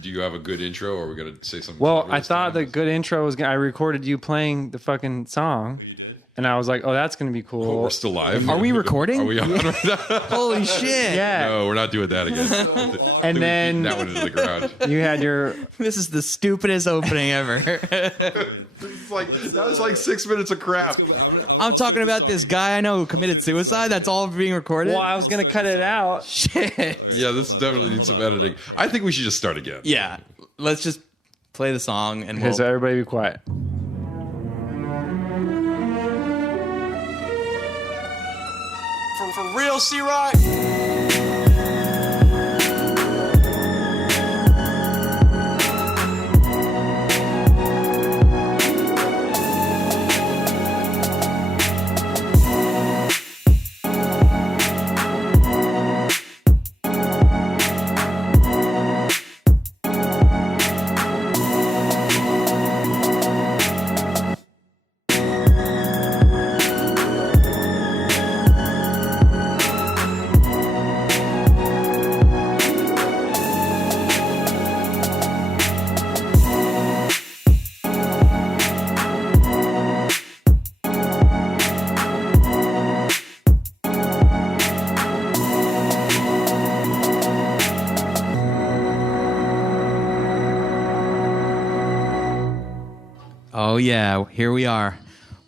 Do you have a good intro, or are we going to say something? Well, I thought the good intro was I recorded you playing the fucking song. And I was like, oh, that's going to be cool. Oh, we're still live? Are we recording? Are we on right now? Holy shit. Yeah. No, we're not doing that again. And then that one into the ground. you had your... This is the stupidest opening ever. That was like 6 minutes of crap. I'm talking about this guy I know who committed suicide. That's all being recorded. Well, I was going to cut it out. Shit. Yeah, this definitely needs some editing. I think we should just start again. Yeah. Let's just play the song and Okay, so everybody be quiet. For real, C-Rock. Oh, yeah. Here we are.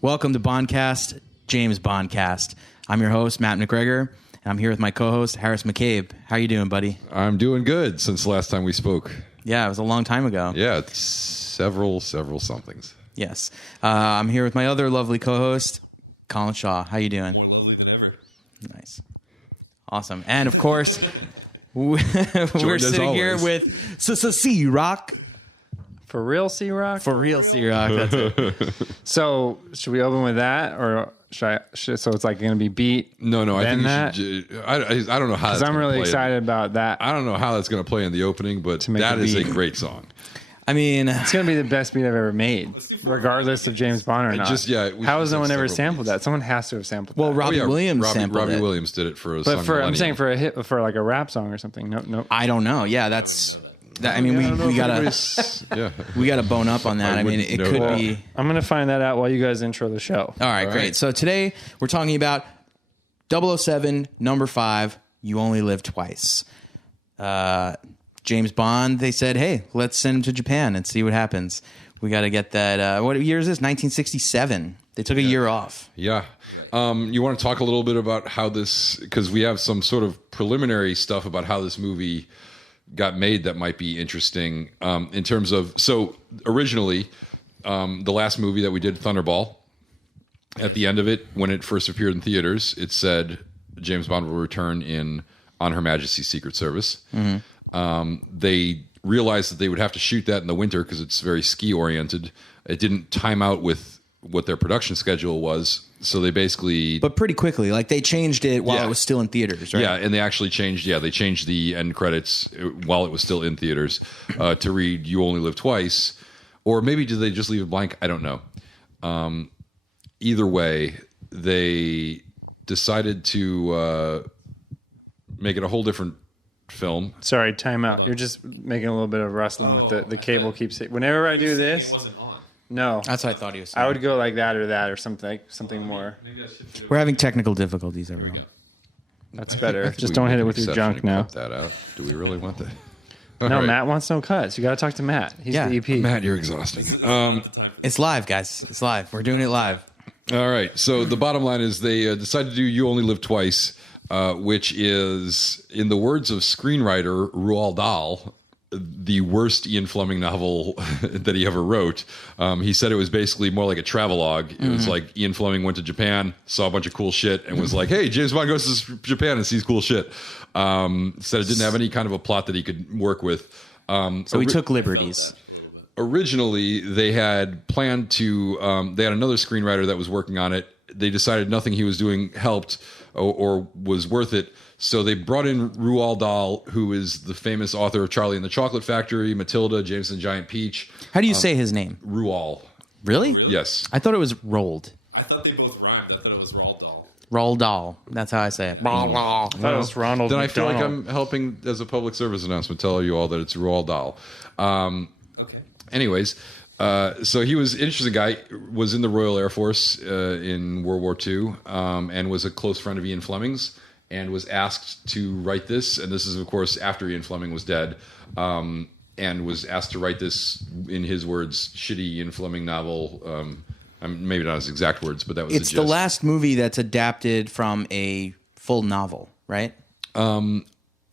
Welcome to Bondcast, James Bondcast. I'm your host, Matt McGregor, and I'm here with my co-host, Harris McCabe. How you doing, buddy? I'm doing good since the last time we spoke. Yeah, it was a long time ago. Yeah, it's several somethings. Yes. I'm here with my other lovely co-host, Colin Shaw. How you doing? More lovely than ever. Nice. Awesome. And, of course, we're sitting here with C-Rock. For real, C-Rock? For real, C-Rock. That's it. So, should we open with that? Or so it's like going to be beat? No, I think that? you should. I don't know how. Because I'm really excited about that. I don't know how that's going to play in the opening, but make that the is a beat. great song. I mean, It's going to be the best beat I've ever made, regardless of James Bond or not. How has no one ever sampled that? Someone has to have sampled that. well, Robbie Williams sampled Robbie it. Williams did it for a But song. for I'm Millennium. saying for a hit, for like a rap song or something. No. I don't know. Yeah, that's... I mean, we gotta bone up on that. I mean, it could be. I'm going to find that out while you guys intro the show. All right, great. So today we're talking about 007, number 5, You Only Live Twice. James Bond, they said, hey, let's send him to Japan and see what happens. We got to get that. What year is this? 1967. They took a year off. Yeah. You want to talk a little bit about how this, because we have some sort of preliminary stuff about how this movie got made that might be interesting in terms of, so originally the last movie that we did, Thunderball, at the end of it, when it first appeared in theaters, it said James Bond will return on Her Majesty's Secret Service. Mm-hmm. They realized that they would have to shoot that in the winter because it's very ski oriented. It didn't time out with what their production schedule was, so they basically... But pretty quickly, like they changed it while it was still in theaters, right? Yeah, and they actually changed the end credits while it was still in theaters to read You Only Live Twice. Or maybe did they just leave it blank? I don't know. Either way, they decided to make it a whole different film. Sorry, time out. You're just making a little bit of rustling with the cable keeps it. Whenever I do this... No. That's what I thought he was saying. I would go like that or something more. We're having technical difficulties, everyone. That's better. Just don't hit it with your junk now. Cut that out. Do we really want that? No, right. Matt wants no cuts. You got to talk to Matt. He's the EP. Matt, you're exhausting. It's live, guys. It's live. We're doing it live. All right. So the bottom line is they decided to do You Only Live Twice, which is, in the words of screenwriter Roald Dahl, the worst Ian Fleming novel that he ever wrote. He said it was basically more like a travelogue. It was like Ian Fleming went to Japan, saw a bunch of cool shit, and was like, hey, James Bond goes to Japan and sees cool shit. Said it didn't have any kind of a plot that he could work with. So he took liberties. Originally, they had planned to... they had another screenwriter that was working on it. They decided nothing he was doing helped or was worth it. So they brought in Roald Dahl, who is the famous author of Charlie and the Chocolate Factory, Matilda, James and the Giant Peach. How do you say his name? Roald. Really? Yes. I thought it was Rolled. I thought they both rhymed. I thought it was Roald Dahl. Roald Dahl. That's how I say it. I thought it was Ronald Then I feel McDonald. like I'm helping as a public service announcement tell you all that it's Roald Dahl. Okay. Anyways, so he was an interesting guy. Was in the Royal Air Force in World War II, and was a close friend of Ian Fleming's, and was asked to write this. And this is, of course, after Ian Fleming was dead, and was asked to write this, in his words, shitty Ian Fleming novel. Maybe not his exact words, but that was. It's the last movie that's adapted from a full novel, right?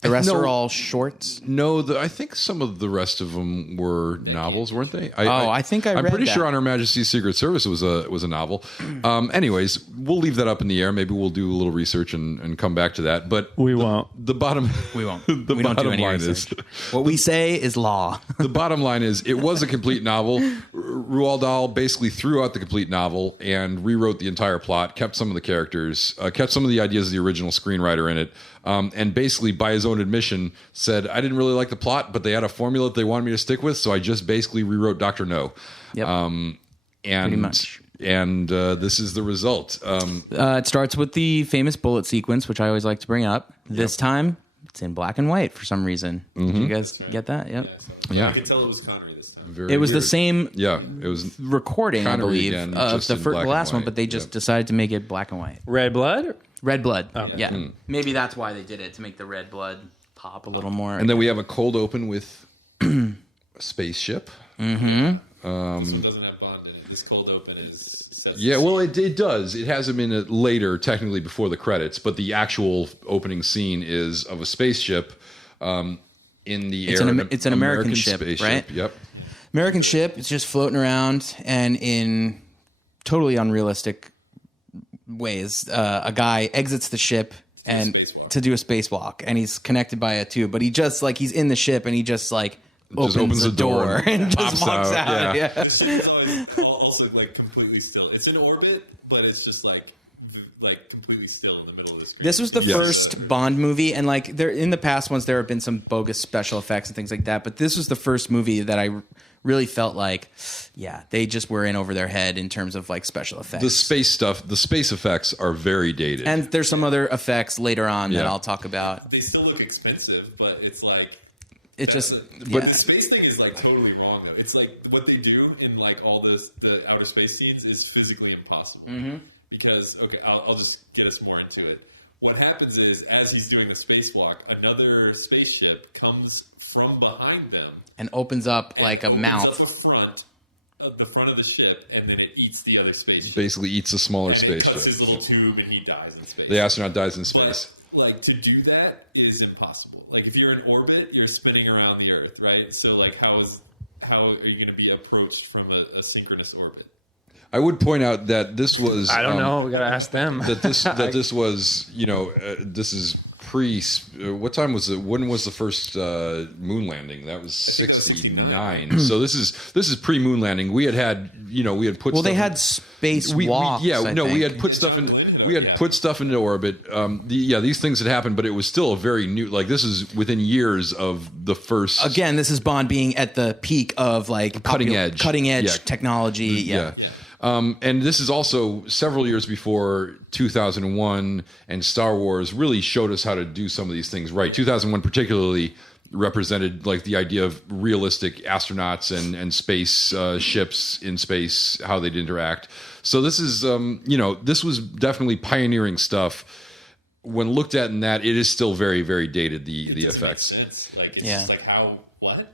The rest are all shorts. No, I think some of the rest of them were novels, weren't they? I think I'm read pretty that. sure On Her Majesty's Secret Service was a novel. Anyways, we'll leave that up in the air. Maybe we'll do a little research and come back to that. But We won't. The bottom. We won't. The We don't do bottom any line research. is. What we say is law. The bottom line is, it was a complete novel. Roald Dahl basically threw out the complete novel and rewrote the entire plot, kept some of the characters, kept some of the ideas of the original screenwriter in it, and basically, by his own admission, said, I didn't really like the plot, but they had a formula that they wanted me to stick with, so I just basically rewrote Dr. No. Yep. Pretty much. And this is the result. It starts with the famous bullet sequence, which I always like to bring up. This time, it's in black and white for some reason. Did you guys get that? Yep. Yeah. I can tell it was Connery this time. Very It was the weird. same Yeah, it was recording, Connery I believe, again, of just the in black and last one, white. but they just Yep. decided to make it black and white. Red Blood? Red blood. Okay. Yeah. Maybe that's why they did it, to make the red blood pop a little more. And then we have a cold open with a spaceship. This one doesn't have Bond in it. This cold open says Yeah, well, it does. It has him in it later, technically before the credits, but the actual opening scene is of a spaceship in the It's air. it's an American ship, right? Yep. American ship is just floating around, and in totally unrealistic ways, a guy exits the ship and spacewalk. to do a spacewalk, and he's connected by a tube, but he just he's in the ship, and he just opens the door and just pops walks out, out. yeah. The ship is always also like completely still. It's in orbit, but it's just like completely still in the middle of the screen. This was the Yes. first Bond movie, and there in the past ones there have been some bogus special effects and things like that, but this was the first movie that I really felt like, yeah, they just were in over their head in terms of special effects. The space stuff, the space effects are very dated. And there's some other effects later on that Yeah. I'll talk about. They still look expensive, but it's like It just, but yeah. the space thing is totally wrong though. It's what they do in all the outer space scenes is physically impossible. Because I'll just get us more into it. What happens is, as he's doing the spacewalk, another spaceship comes from behind them and opens up like a opens mouth. up the front of the ship, and then it eats the other spaceship. Basically eats a smaller And it spaceship. cuts his little tube, and he dies in space. The astronaut dies in space. But, to do that is impossible. If you're in orbit, you're spinning around the Earth, right? So, how are you going to be approached from a synchronous orbit? I would point out that this was. I don't know. We got to ask them. That this was, this is pre. What time was it? When was the first moon landing? That was 69. So this is pre moon landing. We had put. Well, stuff they in- had space walks. we I had think. put stuff in. We had put stuff into orbit. These things had happened, but it was still a very new. This is within years of the first. Again, this is Bond being at the peak of Cutting edge. Yeah. technology. Yeah. And this is also several years before 2001 and Star Wars really showed us how to do some of these things right. 2001 particularly represented the idea of realistic astronauts and space ships in space, how they'd interact. So this is, this was definitely pioneering stuff. When looked at in that, it is still very, very dated, the effects. Sense. It's Yeah. just how what?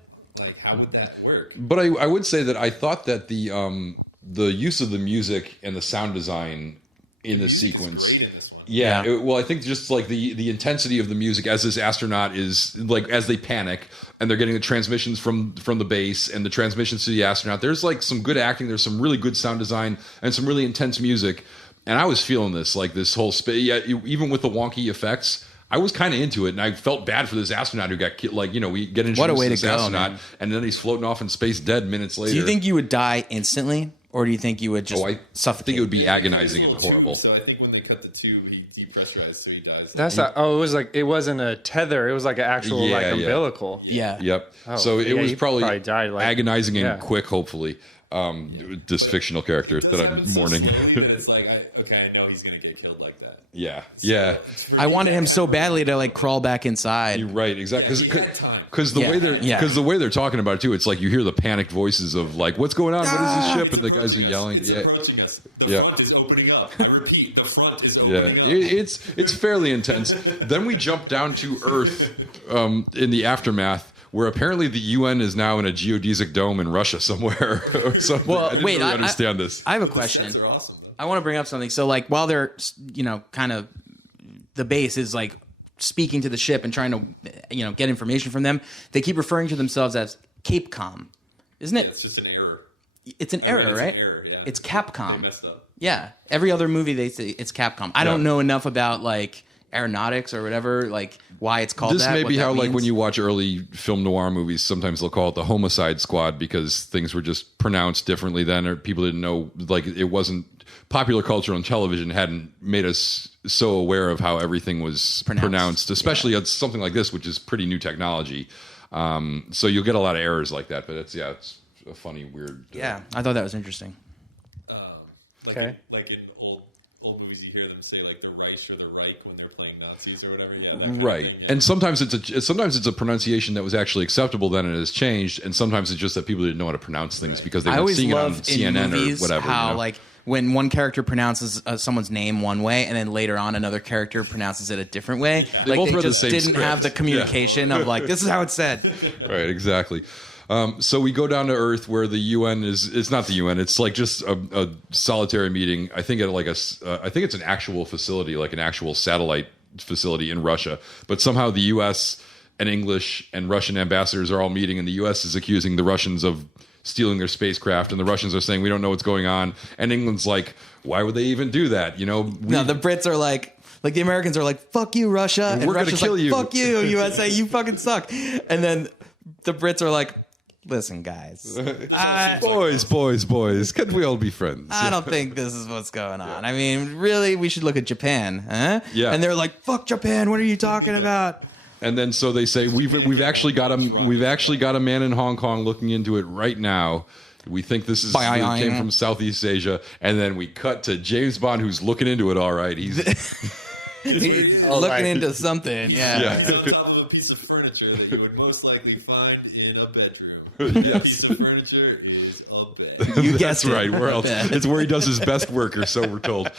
How would that work? But I would say that I thought that the use of the music and the sound design in the sequence. Great in this one. Yeah. Yeah. I think just the intensity of the music as this astronaut is as they panic and they're getting the transmissions from the base and the transmissions to the astronaut. There's some good acting. There's some really good sound design and some really intense music. And I was feeling this this whole space. Yeah, even with the wonky effects. I was kind of into it, and I felt bad for this astronaut who got killed. We get introduced What a way to to this go, astronaut, man. and then he's floating off in space dead minutes later. Do you think you would die instantly, or do you think you would just I suffocate? think it would be Yeah, agonizing there's a and little horrible. tube, so I think when they cut the tube, he depressurized, so he dies. That's not. Oh, it was it wasn't a tether. It was an actual Yeah, yeah. umbilical. Yeah. Yep. Oh, so it yeah, was he probably probably died, agonizing and yeah. quick, hopefully. This fictional character that I'm happens so mourning. slowly that it's I know he's going to get killed like that. Yeah, So yeah. I wanted him so badly to like crawl back inside. You're right, exactly. Yeah, Because the way they're talking about it too, it's like you hear the panicked voices of like, "What's going on? What is this ship?" And the guys are yelling. It's approaching us. The front is opening up. I repeat, the front is opening up. It's fairly intense. Then we jump down to Earth in the aftermath, where apparently the UN is now in a geodesic dome in Russia somewhere or something. Well, I didn't really understand this. I have a question. They're awesome, though. I want to bring up something. So, like, while they're, kind of, the base is like speaking to the ship and trying to, get information from them, they keep referring to themselves as Capcom, isn't it? Yeah, it's just an error. It's an error, right? An error, yeah. It's Capcom. They messed up. Yeah, every other movie they say it's Capcom. I don't know enough about like aeronautics or whatever, like why it's called This that. may what be that how, like, means. when you watch early film noir movies, sometimes they'll call it the Homicide Squad because things were just pronounced differently then, or people didn't know, like, it wasn't popular culture on television hadn't made us so aware of how everything was pronounced, especially on something like this, which is pretty new technology. So you'll get a lot of errors like that, but it's a funny, weird. Yeah, I thought that was interesting. Okay. Like in old movies, you hear them say like the Reich or the Reich when they're playing Nazis or whatever. Yeah, that kind of Right, thing, yeah. and sometimes it's a pronunciation that was actually acceptable then and it has changed, and sometimes it's just that people didn't know how to pronounce things because they I were always seeing it on love in CNN movies or whatever. how like when one character pronounces someone's name one way and then later on another character pronounces it a different way. They both read the just same didn't script. have the communication of like, this is how it's said. Right, exactly. So we go down to Earth where the UN it's not the UN. It's like just a solitary meeting. I think at I think it's an actual facility, like an actual satellite facility in Russia. But somehow the US and English and Russian ambassadors are all meeting, and the US is accusing the Russians of stealing their spacecraft, and the Russians are saying we don't know what's going on, and England's like, why would they even do that? No, the Brits are like the Americans are like, fuck you, Russia, and we're Russia's gonna kill like, you. fuck you, USA, you fucking suck. And then the Brits are like, listen, guys, boys, can't we all be friends? I don't think this is what's going on. I mean, really, we should look at Japan, huh? Yeah. And they're like, fuck Japan, what are you talking about? And then so they say we've actually got a man in Hong Kong looking into it right now. We think this came from Southeast Asia, and then we cut to James Bond, who's looking into it. All right, he's looking into something. Yeah. It's on top of a piece of furniture that you would most likely find in a bedroom. Yes. A piece of furniture is a bed. You That's guessed it. right. Where else? It's where he does his best work, or so we're told.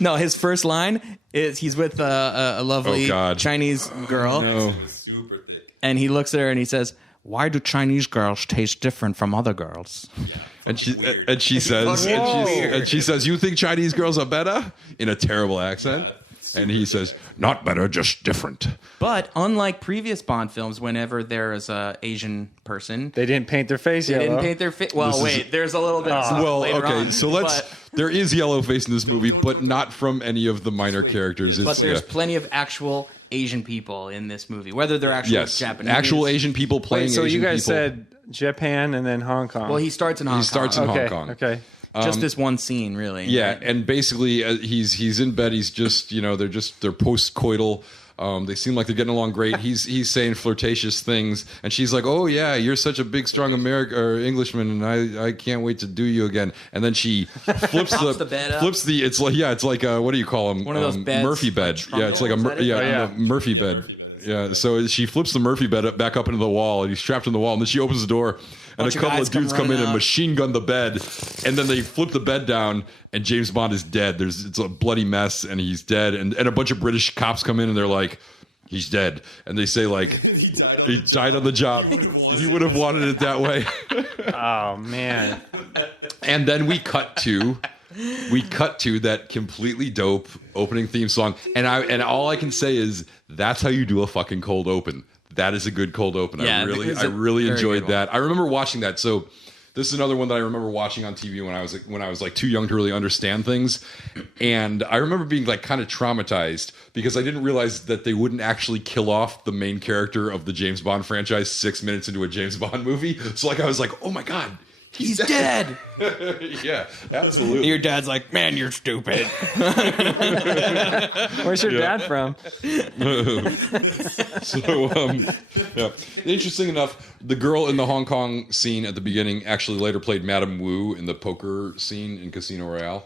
No, his first line is he's with a lovely Chinese girl, No. Super thick. and he looks at her and he says, "Why do Chinese girls taste different from other girls?" And she says, "You think Chinese girls are better?" in a terrible accent. And he says, "Not better, just different." But unlike previous Bond films, whenever there is a Asian person, They didn't paint their face they yellow. didn't paint their face. Well, there's a little bit. Of stuff Well, later okay, on, so there is yellow face in this movie, but not from any of the minor characters. But there's plenty of actual Asian people in this movie, whether they're actual Japanese. actual Asian people playing. Wait, so Asian you guys people. said Japan and then Hong Kong. Well, he starts in Hong Kong. He starts in okay, Hong Kong. Okay. Just this one scene, really. Yeah, right? and basically he's in bed. He's just they're post-coital. They seem like they're getting along great. He's saying flirtatious things, and she's like, "Oh yeah, you're such a big, strong American or Englishman, and I can't wait to do you again." And then she flips the bed up. it's like what do you call them? One of those beds, Murphy bed. like Yeah, it's like a trundle, is that it? a Murphy bed. Murphy bed. Yeah, so she flips the Murphy bed back up into the wall, and he's trapped in the wall. And then she opens the door, and Bunch a of couple guys of dudes come come in running and out. machine gun the bed. And then they flip the bed down, and James Bond is dead. It's a bloody mess, and he's dead. And a bunch of British cops come in, and they're like, "He's dead." And they say, like, he died on the job. He would have wanted it that way. Oh man. And then we cut to that completely dope opening theme song, and all I can say is that's how you do a fucking cold open. That is a good cold open. Yeah, I really very enjoyed good that. I remember watching that. So this is another one that I remember watching on TV when I was like too young to really understand things, and I remember being like kind of traumatized because I didn't realize that they wouldn't actually kill off the main character of the James Bond franchise 6 minutes into a James Bond movie. So like I was like, oh my god. He's dead. Yeah, absolutely. Your dad's like, "Man, you're stupid." Where's your dad from? So, yeah. Interesting enough, the girl in the Hong Kong scene at the beginning actually later played Madame Wu in the poker scene in Casino Royale.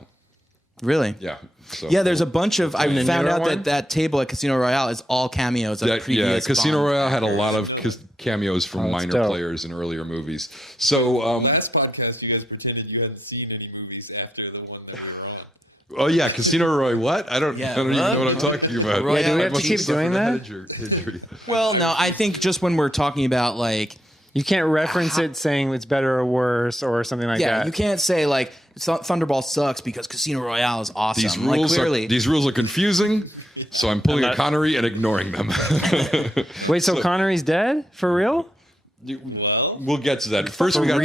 Really? Yeah. So Yeah, there's a bunch of. I found out that table at Casino Royale is all cameos of previous. Yeah, Casino Bond Royale had a actors. lot of cameos from minor players in earlier movies. So last podcast, you guys pretended you hadn't seen any movies after the one that we were on. Oh yeah, Casino Royale. What? I don't even know what I'm talking about. Yeah, do we have to keep doing that? Well, no, I think just when we're talking about like. You can't reference it saying it's better or worse or something like that. Yeah, you can't say like Thunderball sucks because Casino Royale is awesome. These rules are confusing, so I'm pulling a Connery and ignoring them. Wait, so Connery's dead? For real? We'll get to that. First, we got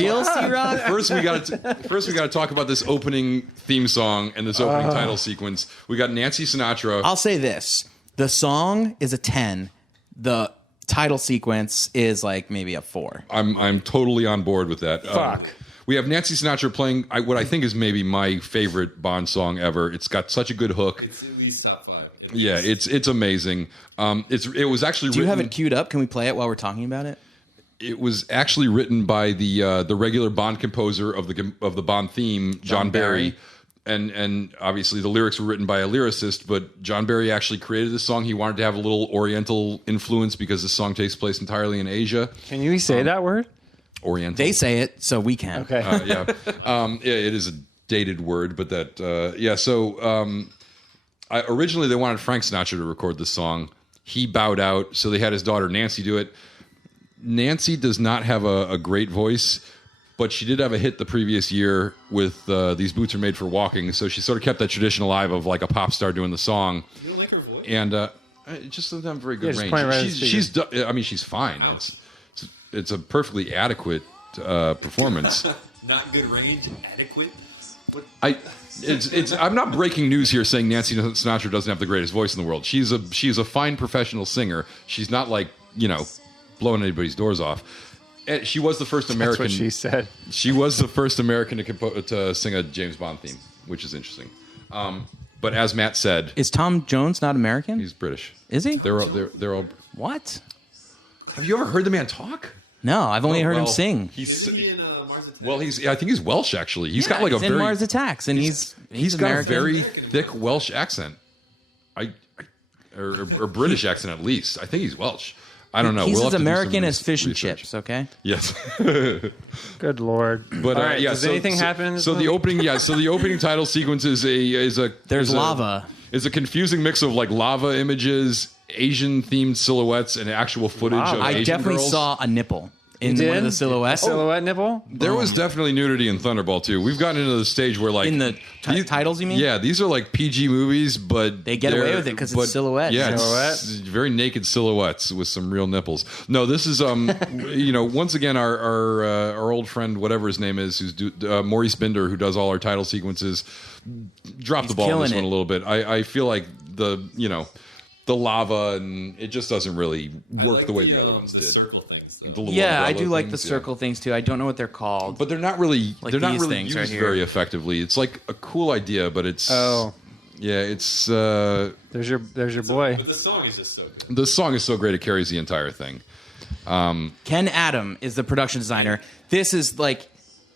to talk about this opening theme song and this opening title sequence. We got Nancy Sinatra. I'll say this: the song is a 10. The title sequence is like maybe a 4. I'm totally on board with that. Fuck. We have Nancy Sinatra playing what I think is maybe my favorite Bond song ever. It's got such a good hook. It's at least top 5. Yeah, it's amazing. It was actually. Do you have it queued up? Can we play it while we're talking about it? It was actually written by the regular Bond composer of the Bond theme, John Barry. And obviously the lyrics were written by a lyricist, but John Barry actually created this song. He wanted to have a little Oriental influence because this song takes place entirely in Asia. Can you say that word? Oriental. They say it, so we can. Okay. Yeah, it is a dated word, but that yeah. So originally they wanted Frank Sinatra to record this song. He bowed out, so they had his daughter Nancy do it. Nancy does not have a great voice, but she did have a hit the previous year with These Boots Are Made for Walking, so she sort of kept that tradition alive of like a pop star doing the song. You don't like her voice? And it just doesn't have very good range. She's fine. It's a perfectly adequate performance. Not good range, adequate? I'm not breaking news here saying Nancy Sinatra doesn't have the greatest voice in the world. She's a fine professional singer. She's not like, blowing anybody's doors off. She was the first American. That's what she said. She was the first American to sing a James Bond theme, which is interesting. But as Matt said, is Tom Jones not American? He's British. Is he? They're all. What? Have you ever heard the man talk? No, I've only heard him sing. Is he in Mars Attacks? Well, I think he's Welsh actually. He's got like he's in Mars Attacks, and he's got American. a very thick Welsh accent. Or British accent at least. I think he's Welsh. I don't know. He's we'll as American as fish and chips. Okay. Yes. Good Lord. But all right, does anything happen in this movie? The opening title sequence there's lava. Is a confusing mix of like lava images, Asian themed silhouettes, and actual footage of I Asian definitely girls. saw a nipple in one of the silhouettes. Silhouette nipple? There was definitely nudity in Thunderball too. We've gotten into the stage where like in the titles, you mean? Yeah, these are like PG movies, but they get away with it because it's silhouettes. Yeah, it's very naked silhouettes with some real nipples. No, this is once again our old friend, whatever his name is, who's Maurice Binder, who does all our title sequences, dropped the ball on this one a little bit. I feel like the lava and it just doesn't really work the way the other ones did. Circle things. Yeah, I do like the circle things too. I don't know what they're called, but they're not really used right very effectively. It's like a cool idea, but it's it's there's your boy. But the song is just so good. The song is so great it carries the entire thing. Ken Adam is the production designer. This is like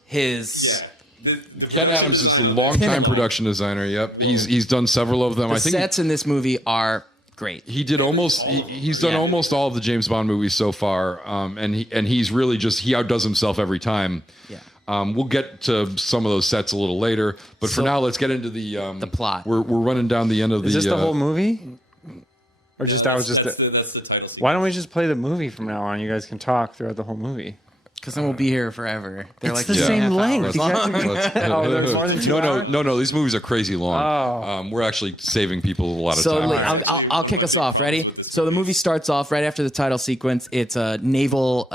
his. Yeah. Ken Adams is the longtime production designer. Yep, he's done several of them. The sets in this movie are great. He did he's done almost all of the James Bond movies so far, and he's really he outdoes himself every time. Yeah. We'll get to some of those sets a little later, but for now, let's get into the plot. We're running down the end of Is this the whole movie? Or just that's the title sequence. Why don't we just play the movie from now on? You guys can talk throughout the whole movie. Because then we'll be here forever. They're it's like the same length. There's more than 2 hours? No. These movies are crazy long. We're actually saving people a lot of time. So I'll kick us off. Ready? So the movie starts off right after the title sequence. It's a naval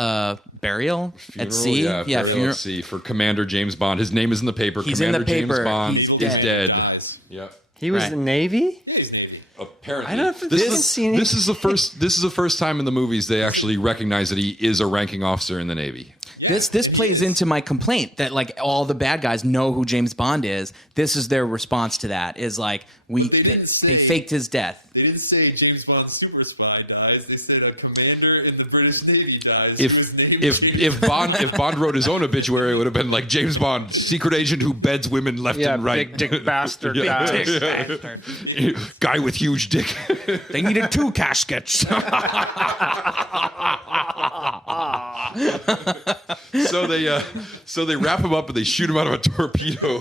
burial at sea. Yeah, burial at sea for Commander James Bond. His name is in the paper. He's Commander in the paper. James Bond is dead. Yeah. He was in the Navy? Yeah, he's Navy. Apparently, I don't know this is the first time in the movies they actually recognize that he is a ranking officer in the Navy. This plays into my complaint that like all the bad guys know who James Bond is. This is their response to that is like they faked his death. They didn't say James Bond's super spy dies. They said a commander in the British Navy dies. If Bond wrote his own obituary, it would have been like James Bond, secret agent who beds women left and right. Big dick bastard. Bastard. Guy with huge dick. They needed 2 caskets. So they wrap him up and they shoot him out of a torpedo.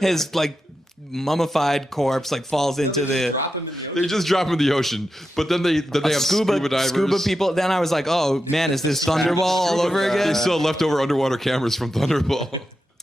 His like mummified corpse like falls into They just drop him in the ocean, but then they have scuba divers, scuba people. Then I was like, oh man, is this Thunderball all over again? They still have leftover underwater cameras from Thunderball.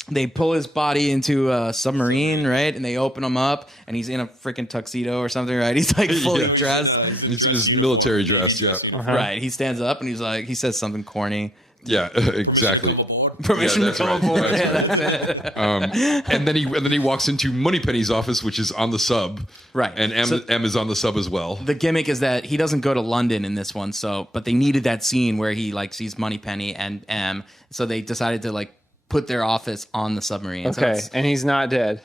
They pull his body into a submarine, right? And they open him up, and he's in a freaking tuxedo or something, right? He's like fully dressed. He's in his military dress, yeah. Right. He stands up and he's like, he says something corny. Yeah, exactly. Permission to come aboard. That's it. And then he walks into Moneypenny's office, which is on the sub, right? And M is on the sub as well. The gimmick is that he doesn't go to London in this one, but they needed that scene where he like sees Moneypenny and M, so they decided to like put their office on the submarine. Okay, so and he's not dead.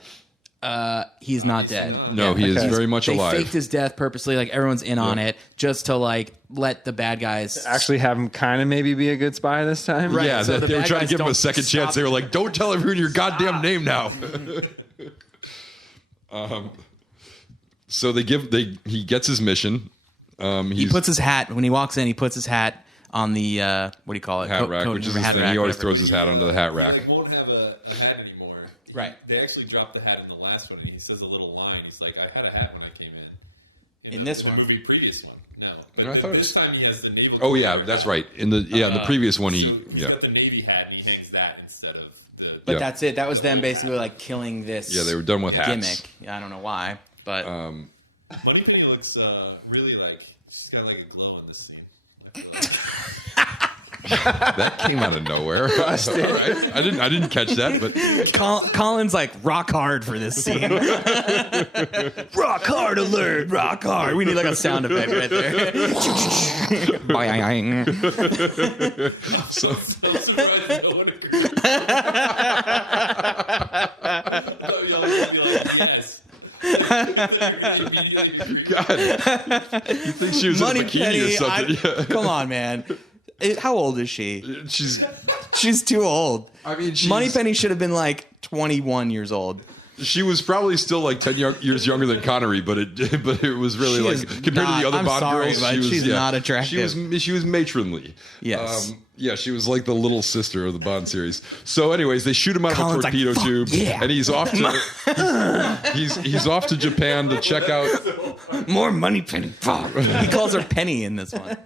He's not dead. No, he is very much alive. They faked his death purposely, like everyone's in on it, just to like let the bad guys actually have him kind of maybe be a good spy this time. Right. Yeah, so they were trying to give him a second chance. They were like, "Don't tell everyone your goddamn name now." So he gets his mission. He puts his hat when he walks in. He puts his hat on the what do you call it? Hat rack, which is his thing. He always throws his hat onto the hat rack. They won't have a hat anymore. Right. They actually dropped the hat in the last one, and he says a little line. He's like, "I had a hat when I came in." In this one, the movie previous one, no. But this time he has the naval. Oh yeah, that's right. In the previous one, he's got the Navy hat, and he hangs that instead of the. But that's it. That was them basically like killing this. Yeah, they were done with hats. Gimmick. I don't know why, but Moneypenny looks really like she's got like a glow in this scene. That came out of nowhere. All right. I didn't catch that, but Colin's like rock hard for this scene. Rock hard alert, rock hard. We need like a sound effect right there. So God, you think she was in a bikini or something? Come on, man. How old is she? She's too old. I mean, Moneypenny should have been like 21 years old. She was probably still like 10 years younger than Connery, but it was really like compared to the other Bond girls, she's not attractive. She was matronly. Yes. She was like the little sister of the Bond series. So, anyways, they shoot him out of a torpedo tube, and he's off to he's off to Japan to check out more Moneypenny. He calls her Penny in this one.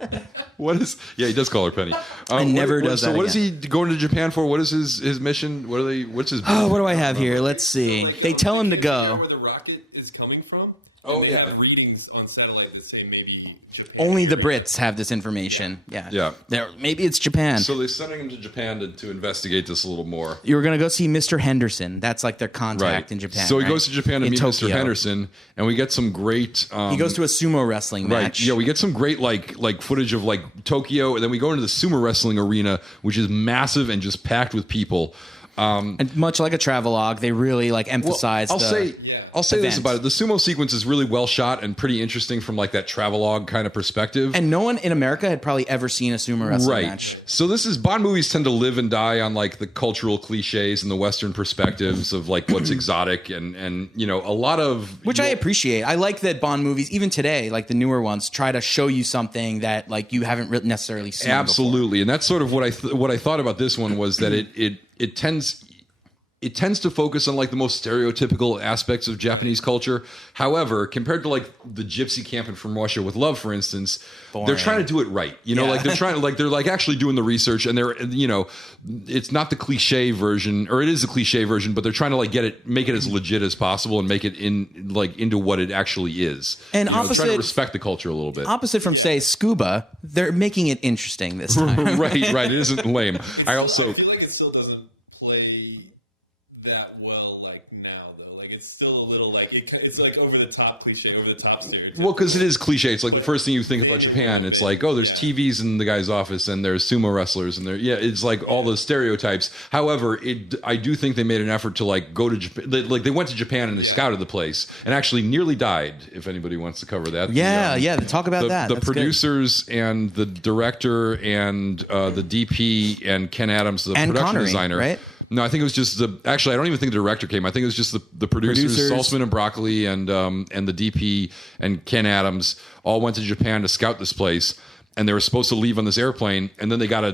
He does call her Penny. Never does that. So, what is he going to Japan for? What is his mission? What's his? Oh, what do I have here? Let's see. They tell him to go. Where the rocket is coming from? Oh, they yeah. have readings on satellite that say maybe Japan. Only the Brits have this information. Yeah. Maybe it's Japan. So they're sending him to Japan to investigate this a little more. You were going to go see Mr. Henderson. That's like their contact in Japan. So he goes to Japan to meet Mr. Henderson, and we get some great... he goes to a sumo wrestling match. Right, yeah, we get some great like footage of like Tokyo, and then we go into the sumo wrestling arena, which is massive and just packed with people. And much like a travelogue, they really like emphasize. I'll say this about it: the sumo sequence is really well shot and pretty interesting from like that travelogue kind of perspective. And no one in America had probably ever seen a sumo wrestling match. So this is Bond movies tend to live and die on like the cultural cliches and the Western perspectives of like what's exotic and a lot of which I appreciate. I like that Bond movies, even today, like the newer ones, try to show you something that like you haven't necessarily seen. Absolutely, and that's sort of what I thought about this one was that it tends to focus on like the most stereotypical aspects of Japanese culture. However, compared to like the Gypsy Camp and From Russia with Love, for instance, they're trying to do it right. Like they're like actually doing the research, and they're it's not the cliche version, or it is a cliche version, but they're trying to like make it as legit as possible and make it into what it actually is. And trying to respect the culture a little bit. Opposite from say Scuba, they're making it interesting this time. right. It isn't lame. I feel like it still doesn't play that well like now though. Like it's still a little like it's like over the top cliche, over the top stereotype. Well, because it is cliche. It's like the first thing you think about Japan. It's like, oh, there's TVs in the guy's office, and there's sumo wrestlers, and it's like all the stereotypes. However, I do think they made an effort to like go to Japan. They went to Japan and they scouted the place, and actually nearly died. If anybody wants to cover that, talk about that. The producers and the director and the DP and Ken Adams, the production Connery, designer, right? No, I think it was just actually, I don't even think the director came. I think it was just the producers, Saltzman and Broccoli, and the DP and Ken Adams all went to Japan to scout this place, and they were supposed to leave on this airplane, and then they got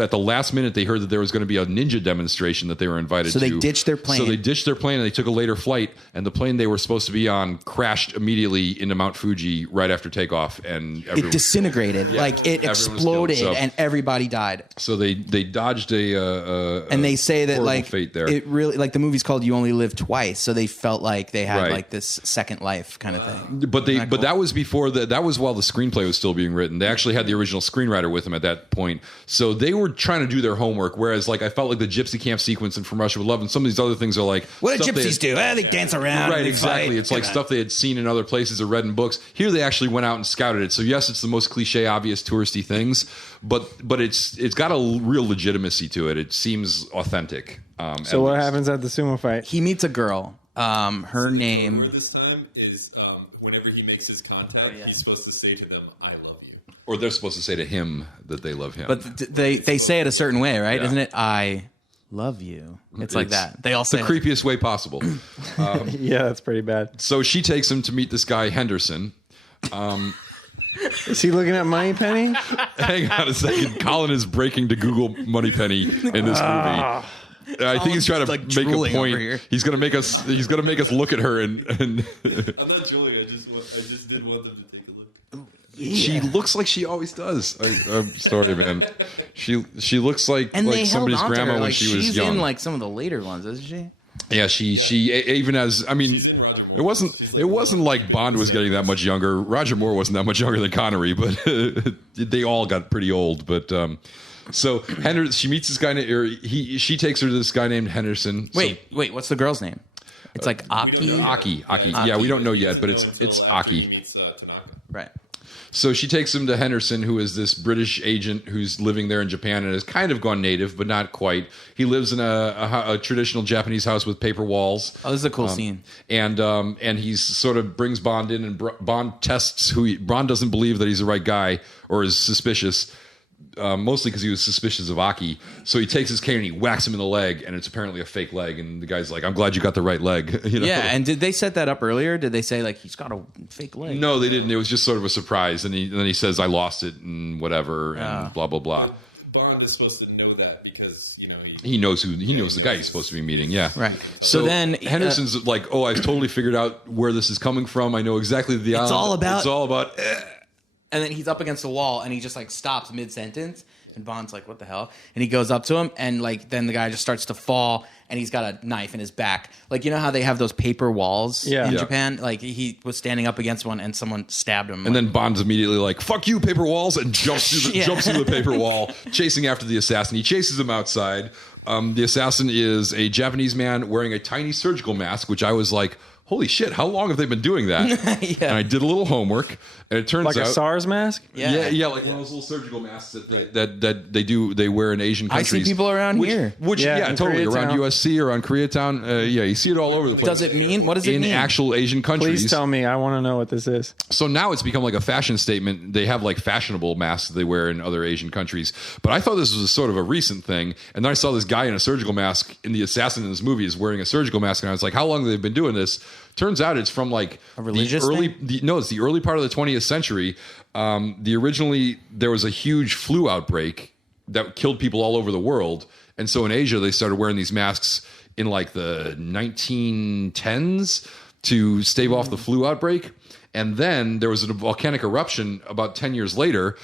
at the last minute, they heard that there was going to be a ninja demonstration that they were invited to. So they ditched their plane. So they ditched their plane and they took a later flight. And the plane they were supposed to be on crashed immediately into Mount Fuji right after takeoff. And it disintegrated. Like it exploded and everybody died. So they dodged and they say that like fate there. It really, like the movie's called You Only Live Twice. So they felt like they had like this second life kind of thing. But that was before that was while the screenplay was still being written. They actually had the original screenwriter with them at that point. So they were trying to do their homework, whereas like I felt like the Gypsy Camp sequence and From Russia with Love and some of these other things are like what do gypsies do? They dance around. Right, exactly. Fight. It's like stuff they had seen in other places or read in books. Here they actually went out and scouted it. So yes, it's the most cliche, obvious, touristy things, but it's got a real legitimacy to it. It seems authentic. So what happens at the sumo fight? He meets a girl. Her name this time is whenever he makes his contact, he's supposed to say to them, "I love you." Or they're supposed to say to him that they love him. But they say it a certain way, right? Yeah. Isn't it? I love you. It's like that. They all say the creepiest way possible. Yeah, that's pretty bad. So she takes him to meet this guy, Henderson. Is he looking at Moneypenny? Hang on a second. Colin is breaking to Google Moneypenny in this movie. I think he's trying to like make a point. He's going to make us. He's going to make us look at her and. I'm not drooling. I just didn't want them to take a look. Yeah. She looks like she always does. I'm sorry, man. She looks like somebody's grandma when she was young. She's in like some of the later ones, isn't she? Yeah, she even as I mean, it wasn't like Bond was getting that much younger. Roger Moore wasn't that much younger than Connery, but they all got pretty old. But so she meets this guy. She takes her to this guy named Henderson. Wait, what's the girl's name? It's like Aki. Aki. Yeah, we don't know yet, but it's Aki. Right. So she takes him to Henderson, who is this British agent who's living there in Japan and has kind of gone native, but not quite. He lives in a traditional Japanese house with paper walls. Oh, this is a cool scene. And he's sort of brings Bond in, and Bond tests Bond doesn't believe that he's the right guy or is suspicious. Mostly because he was suspicious of Aki. So he takes his cane and he whacks him in the leg, and it's apparently a fake leg. And the guy's like, "I'm glad you got the right leg." You know? Yeah, and did they set that up earlier? Did they say, like, he's got a fake leg? No, they didn't. It was just sort of a surprise. And then he says, "I lost it," and whatever, and blah, blah, blah. Bond is supposed to know that because, he knows the guy he's supposed to be meeting, yeah. Right. So then... Henderson's like, "Oh, I've totally figured out where this is coming from. I know exactly the island. It's all about... And then he's up against the wall, and he just like stops mid-sentence, and Bond's like, "What the hell?" And he goes up to him, and like then the guy just starts to fall, and he's got a knife in his back. Like, you know how they have those paper walls in Japan? Like, he was standing up against one, and someone stabbed him. And then Bond's immediately like, "Fuck you, paper walls," and jumps through the paper wall, chasing after the assassin. He chases him outside. The assassin is a Japanese man wearing a tiny surgical mask, which I was like, holy shit, how long have they been doing that? And I did a little homework, and it turns out... Like a SARS mask? Yeah, like one of those little surgical masks that they wear in Asian countries. I see people around here. Totally. Around USC, around Koreatown. You see it all over the place. What does it mean? In actual Asian countries. Please tell me. I want to know what this is. So now it's become like a fashion statement. They have like fashionable masks they wear in other Asian countries. But I thought this was sort of a recent thing. And then I saw this guy in a surgical mask, in the assassin in this movie is wearing a surgical mask. And I was like, how long have they been doing this? Turns out it's from like it's the early part of the 20th century. Originally there was a huge flu outbreak that killed people all over the world, and so in Asia they started wearing these masks in like the 1910s to stave off the flu outbreak. And then there was a volcanic eruption about 10 years later,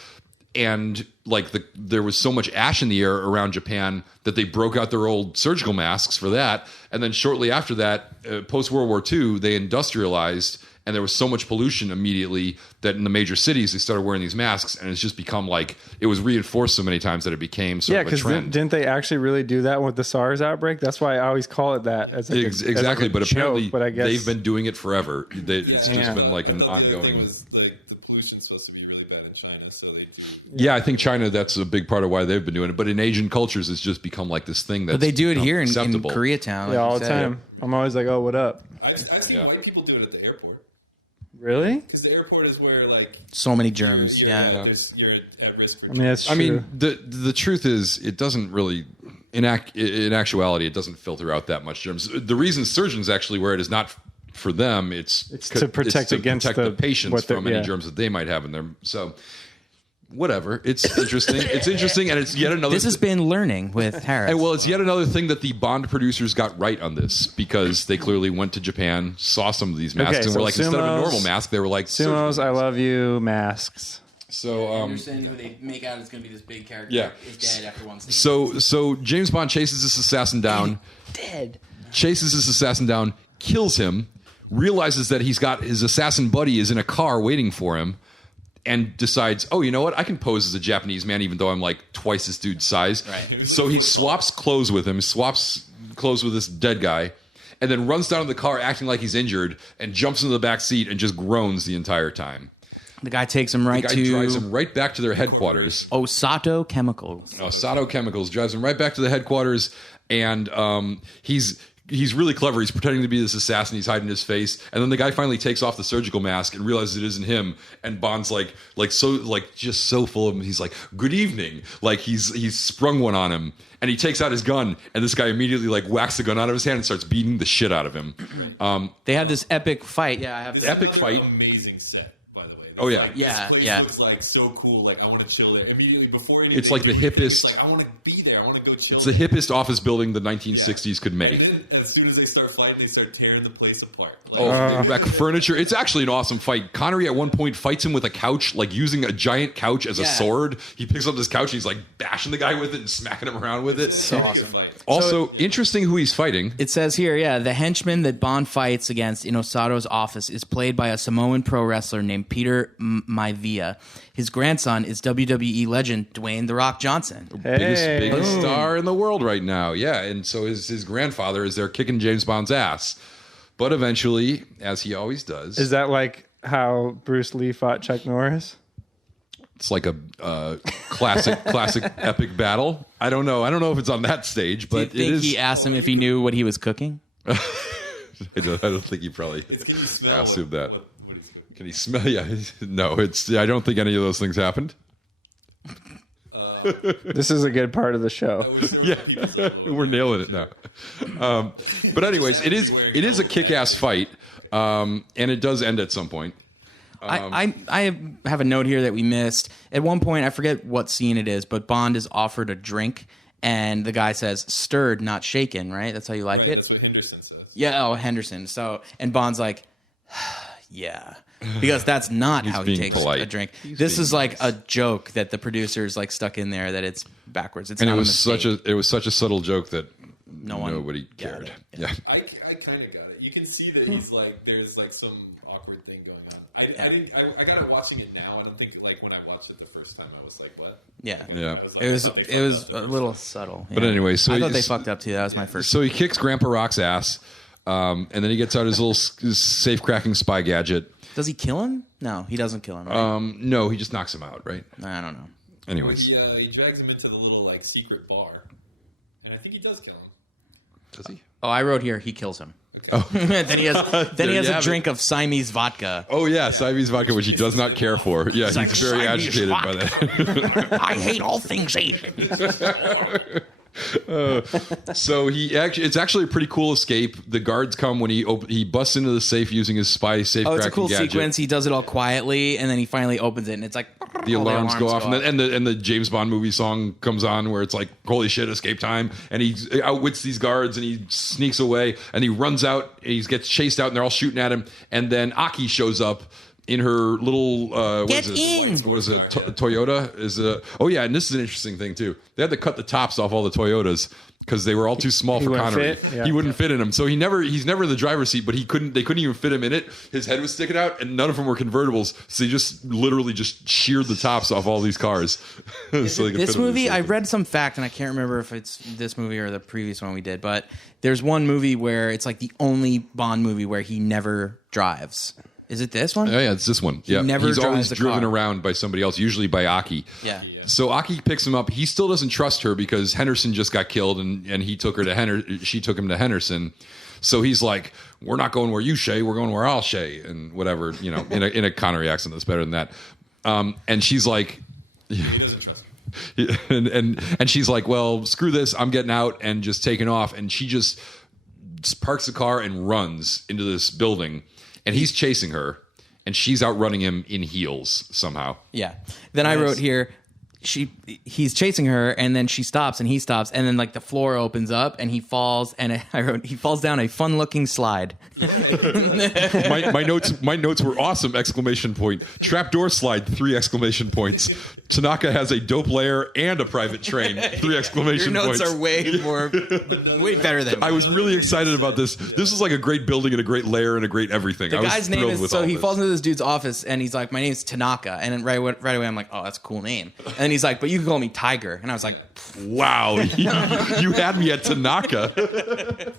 and like there was so much ash in the air around Japan that they broke out their old surgical masks for that. And then shortly after that, post World War II, they industrialized and there was so much pollution immediately that in the major cities they started wearing these masks, and it's just become like it was reinforced so many times that it became sort of a trend. Didn't they actually really do that with the SARS outbreak? That's why I always call it that. As like exactly, but apparently I guess, they've been doing it forever. It's just been like an ongoing. The pollution's supposed to be really bad in China, so they do. Yeah, I think China, that's a big part of why they've been doing it. But in Asian cultures, it's just become like this thing that's But they do it here in acceptable. Koreatown. Like all the time. I'm always like, oh, what up? I've seen white people do it at the airport. Really? Because the airport is where like so many germs. You're at risk for. That's true. I mean, the truth is, it doesn't really. In actuality, it doesn't filter out that much germs. The reason surgeons actually wear it is not for them. It's to protect the patients from any germs that they might have in them. So, whatever. It's interesting. It's interesting, and it's yet another. This has been learning with Harris. And well, it's yet another thing that the Bond producers got right on this, because they clearly went to Japan, saw some of these masks, and were like, instead of a normal mask, they were like Sumos, I love you masks. So, Anderson, who they make out is going to be this big character, is dead after one scene. So James Bond chases this assassin down. Chases this assassin down, kills him, realizes that he's got his assassin buddy is in a car waiting for him, and decides, oh, you know what? I can pose as a Japanese man, even though I'm like twice this dude's size. Right. So he swaps clothes with him, swaps clothes with this dead guy, and then runs down to the car acting like he's injured, and jumps into the back seat and just groans the entire time. The guy takes him right drives him right back to their headquarters. Osato Chemicals. Osato Chemicals drives him right back to the headquarters, and he's really clever. He's pretending to be this assassin. He's hiding his face, and then the guy finally takes off the surgical mask and realizes it isn't him. And Bond's just so full of him. He's like, "Good evening." Like he's sprung one on him, and he takes out his gun, and this guy immediately like whacks the gun out of his hand and starts beating the shit out of him. They have this epic fight. Yeah, I have this epic fight. Amazing set. Oh yeah, This place looks like so cool. Like I want to chill there immediately before. It's like the hippest. Like I want to be there. I want to go chill. It's the hippest office building the 1960s could make. And then, as soon as they start fighting, they start tearing the place apart. They wreck furniture. It's actually an awesome fight. Connery at one point fights him with a couch, like using a giant couch as a sword. He picks up this couch and he's like bashing the guy with it and smacking him around with it. So awesome. Also, interesting who he's fighting. It says here, the henchman that Bond fights against in Osato's office is played by a Samoan pro wrestler named Peter Maivia. His grandson is WWE legend Dwayne "The Rock" Johnson. Biggest star in the world right now. Yeah, and so his grandfather is there kicking James Bond's ass. But eventually, as he always does... Is that like how Bruce Lee fought Chuck Norris? It's like a classic epic battle. I don't know if it's on that stage, but Do you think he asked him if he knew what he was cooking? I don't think he probably asked him that. Can he smell? Yeah, no. I don't think any of those things happened. This is a good part of the show. Yeah, we're nailing it now. But anyways, it is a kick-ass fight, and it does end at some point. I have a note here that we missed. At one point, I forget what scene it is, but Bond is offered a drink, and the guy says, "Stirred, not shaken." Right? That's how you like it. That's what Henderson says. Yeah. Oh, Henderson. So, and Bond's like, "Yeah." Because that's not how he takes a drink. This is like a joke that the producers like stuck in there that it's backwards. It's and not it was such a subtle joke that nobody cared. Yeah. I kind of got it. You can see that he's like there's like some awkward thing going on. I got it watching it now. I don't think like when I watched it the first time I was like, what? Yeah. Like, it was a little subtle. But anyway, so I thought they fucked up too. That was my first. So he kicks Grandpa Rock's ass, and then he gets out his little safe cracking spy gadget. Does he kill him? No, he doesn't kill him. Right? No, he just knocks him out, right? I don't know. Anyways, he drags him into the little like secret bar, and I think he does kill him. Does he? Oh, I wrote here he kills him. Oh. then he has a drink of Siamese vodka. Oh yeah, Siamese vodka, which he does not care for. Yeah, he's like very agitated by that. I hate all things Asian. So it's actually a pretty cool escape. The guards come when he busts into the safe using his spy safe cracking gadget. It's a cool sequence. He does it all quietly, and then he finally opens it, and it's like the alarms go off, and the James Bond movie song comes on where it's like holy shit, escape time, and he outwits these guards and he sneaks away and he runs out. And he gets chased out, and they're all shooting at him, and then Aki shows up. In her little what is it? Toyota is oh yeah, and this is an interesting thing too. They had to cut the tops off all the Toyotas, because they were all too small for Connery. Yeah. He wouldn't fit in them, so he's never in the driver's seat. But they couldn't even fit him in it. His head was sticking out, and none of them were convertibles. So he just literally just sheared the tops off all these cars. So this movie, I read some fact, and I can't remember if it's this movie or the previous one we did, but there's one movie where it's like the only Bond movie where he never drives. Is it this one? Yeah, it's this one. He's always driven around by somebody else, usually by Aki. Yeah. So Aki picks him up. He still doesn't trust her because Henderson just got killed, and he took her to she took him to Henderson. So he's like, "We're not going where you shay, we're going where I'll shay," and whatever, in a Connery accent that's better than that. And she's like, he doesn't trust me. And she's like, "Well, screw this, I'm getting out," and just taking off. And she just parks the car and runs into this building. And he's chasing her, and she's outrunning him in heels somehow. Yeah. Then I wrote here, he's chasing her, and then she stops, and he stops, and then like the floor opens up, and he falls, and I wrote, he falls down a fun-looking slide. my notes were awesome! ! Trapdoor slide! 3 exclamation points. Tanaka has a dope lair and a private train! 3 exclamation points. Your points. notes are way better than mine. I was really excited about this. This was like a great building and a great lair and a great everything. The guy's name is, so he falls into this dude's office, and he's like, "My name's Tanaka," and then right away I'm like, "Oh, that's a cool name." And then he's like, "But you can call me Tiger," and I was like, "Wow, you had me at Tanaka."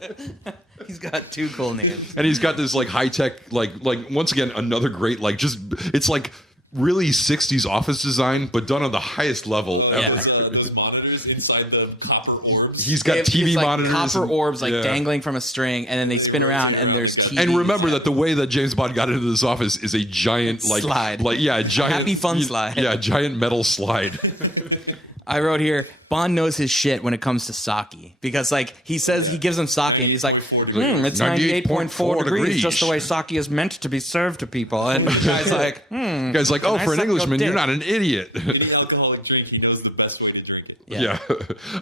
He's got 2 cool names, and he's got this like high tech, like once again another great it's like really 60s office design, but done on the highest level ever. Those monitors inside the copper orbs. He's got TV monitors, copper orbs dangling from a string, and then they spin around, and there's TV. And remember that the way that James Bond got into this office is a giant slide, a giant happy fun slide, a giant metal slide. I wrote here, Bond knows his shit when it comes to sake, because he says he gives him sake, and he's like, it's 98.4 degrees, just the way sake is meant to be served to people. And the guy's like, oh, for an Englishman, you're not an idiot. Any alcoholic drink, he knows the best way to drink it. Yeah.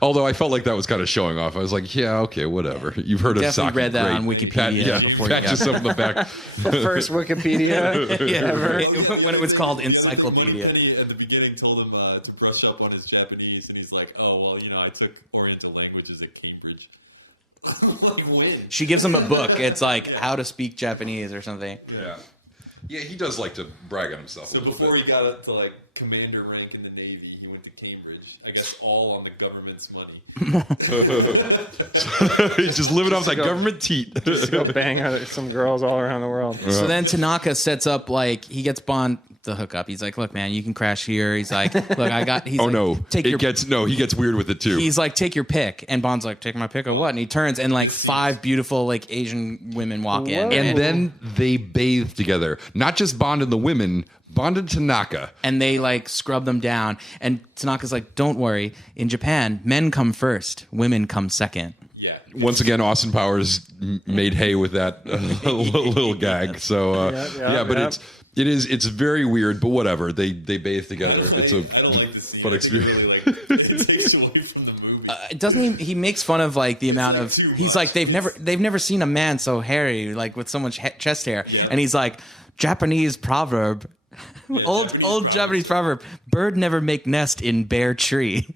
Although I felt like that was kind of showing off. I was like, yeah, okay, whatever. You've heard of sake. Definitely read that on Wikipedia before you got yourself in the back. The first Wikipedia ever. When it was called Encyclopedia. At the beginning told him to brush up on his Japanese, and he's like, oh, well, I took Oriental languages at Cambridge. Like, when? She gives him a book. It's like How to Speak Japanese or something. Yeah. Yeah, he does like to brag on himself. So before he got up to commander rank in the Navy, he went to Cambridge. I guess all on the government's money. He's just living off that government teat. Just go bang out some girls all around the world. So then Tanaka sets up he gets Bond the hookup. He's like, look, man, you can crash here. He's like, look, I got. He's he gets weird with it too. He's like, take your pick, and Bond's like, take my pick of what? And he turns, and 5 beautiful Asian women walk in, and then they bathe together. Not just Bond and the women, Bond and Tanaka, and they scrub them down. And Tanaka's like, don't worry, in Japan, men come first, women come second. Yeah. Once again, Austin Powers made hay with that little gag. So but it's very weird, but whatever. They bathe together. It's a fun experience. It takes you away from the movie. Doesn't he makes fun of the amount of he's like they've never seen a man so hairy with so much chest hair, and he's like, Japanese proverb. Old Japanese proverb: bird never make nest in bare tree.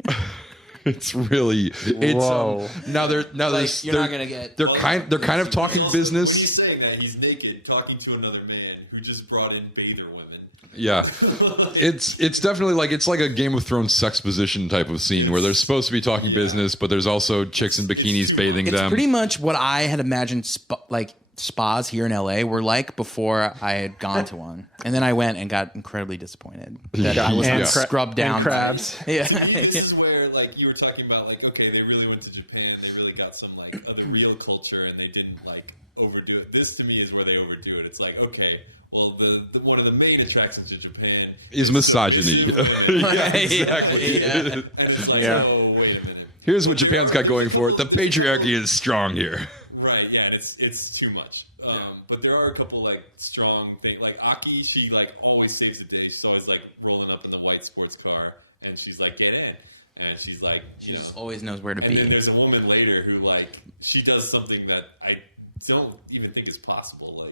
It's really Whoa. Now they're not gonna get. They're kind of talking business. When he's saying that, he's naked talking to another man who just brought in bather women. Yeah, it's definitely it's like a Game of Thrones sex position type of scene where they're supposed to be talking business, but there's also chicks in bikinis bathing them. It's pretty much what I had imagined. Spas here in LA were before I had gone to one, and then I went and got incredibly disappointed that I was not scrubbed down. And crabs. Yeah, this is where you were talking about okay, they really went to Japan, they really got some of the real culture, and they didn't overdo it. This to me is where they overdo it. It's okay, well, the one of the main attractions of Japan is misogyny. Yeah, exactly. Yeah. And it's oh, wait a minute. Here's what Japan's got going for it: the patriarchy is strong here. Right, yeah, it's too much. But there are a couple strong things. Aki, she always saves the day. She's always rolling up in the white sports car, and she's like, get in. And she's she just always knows where to be. And then there's a woman later who she does something that I don't even think is possible.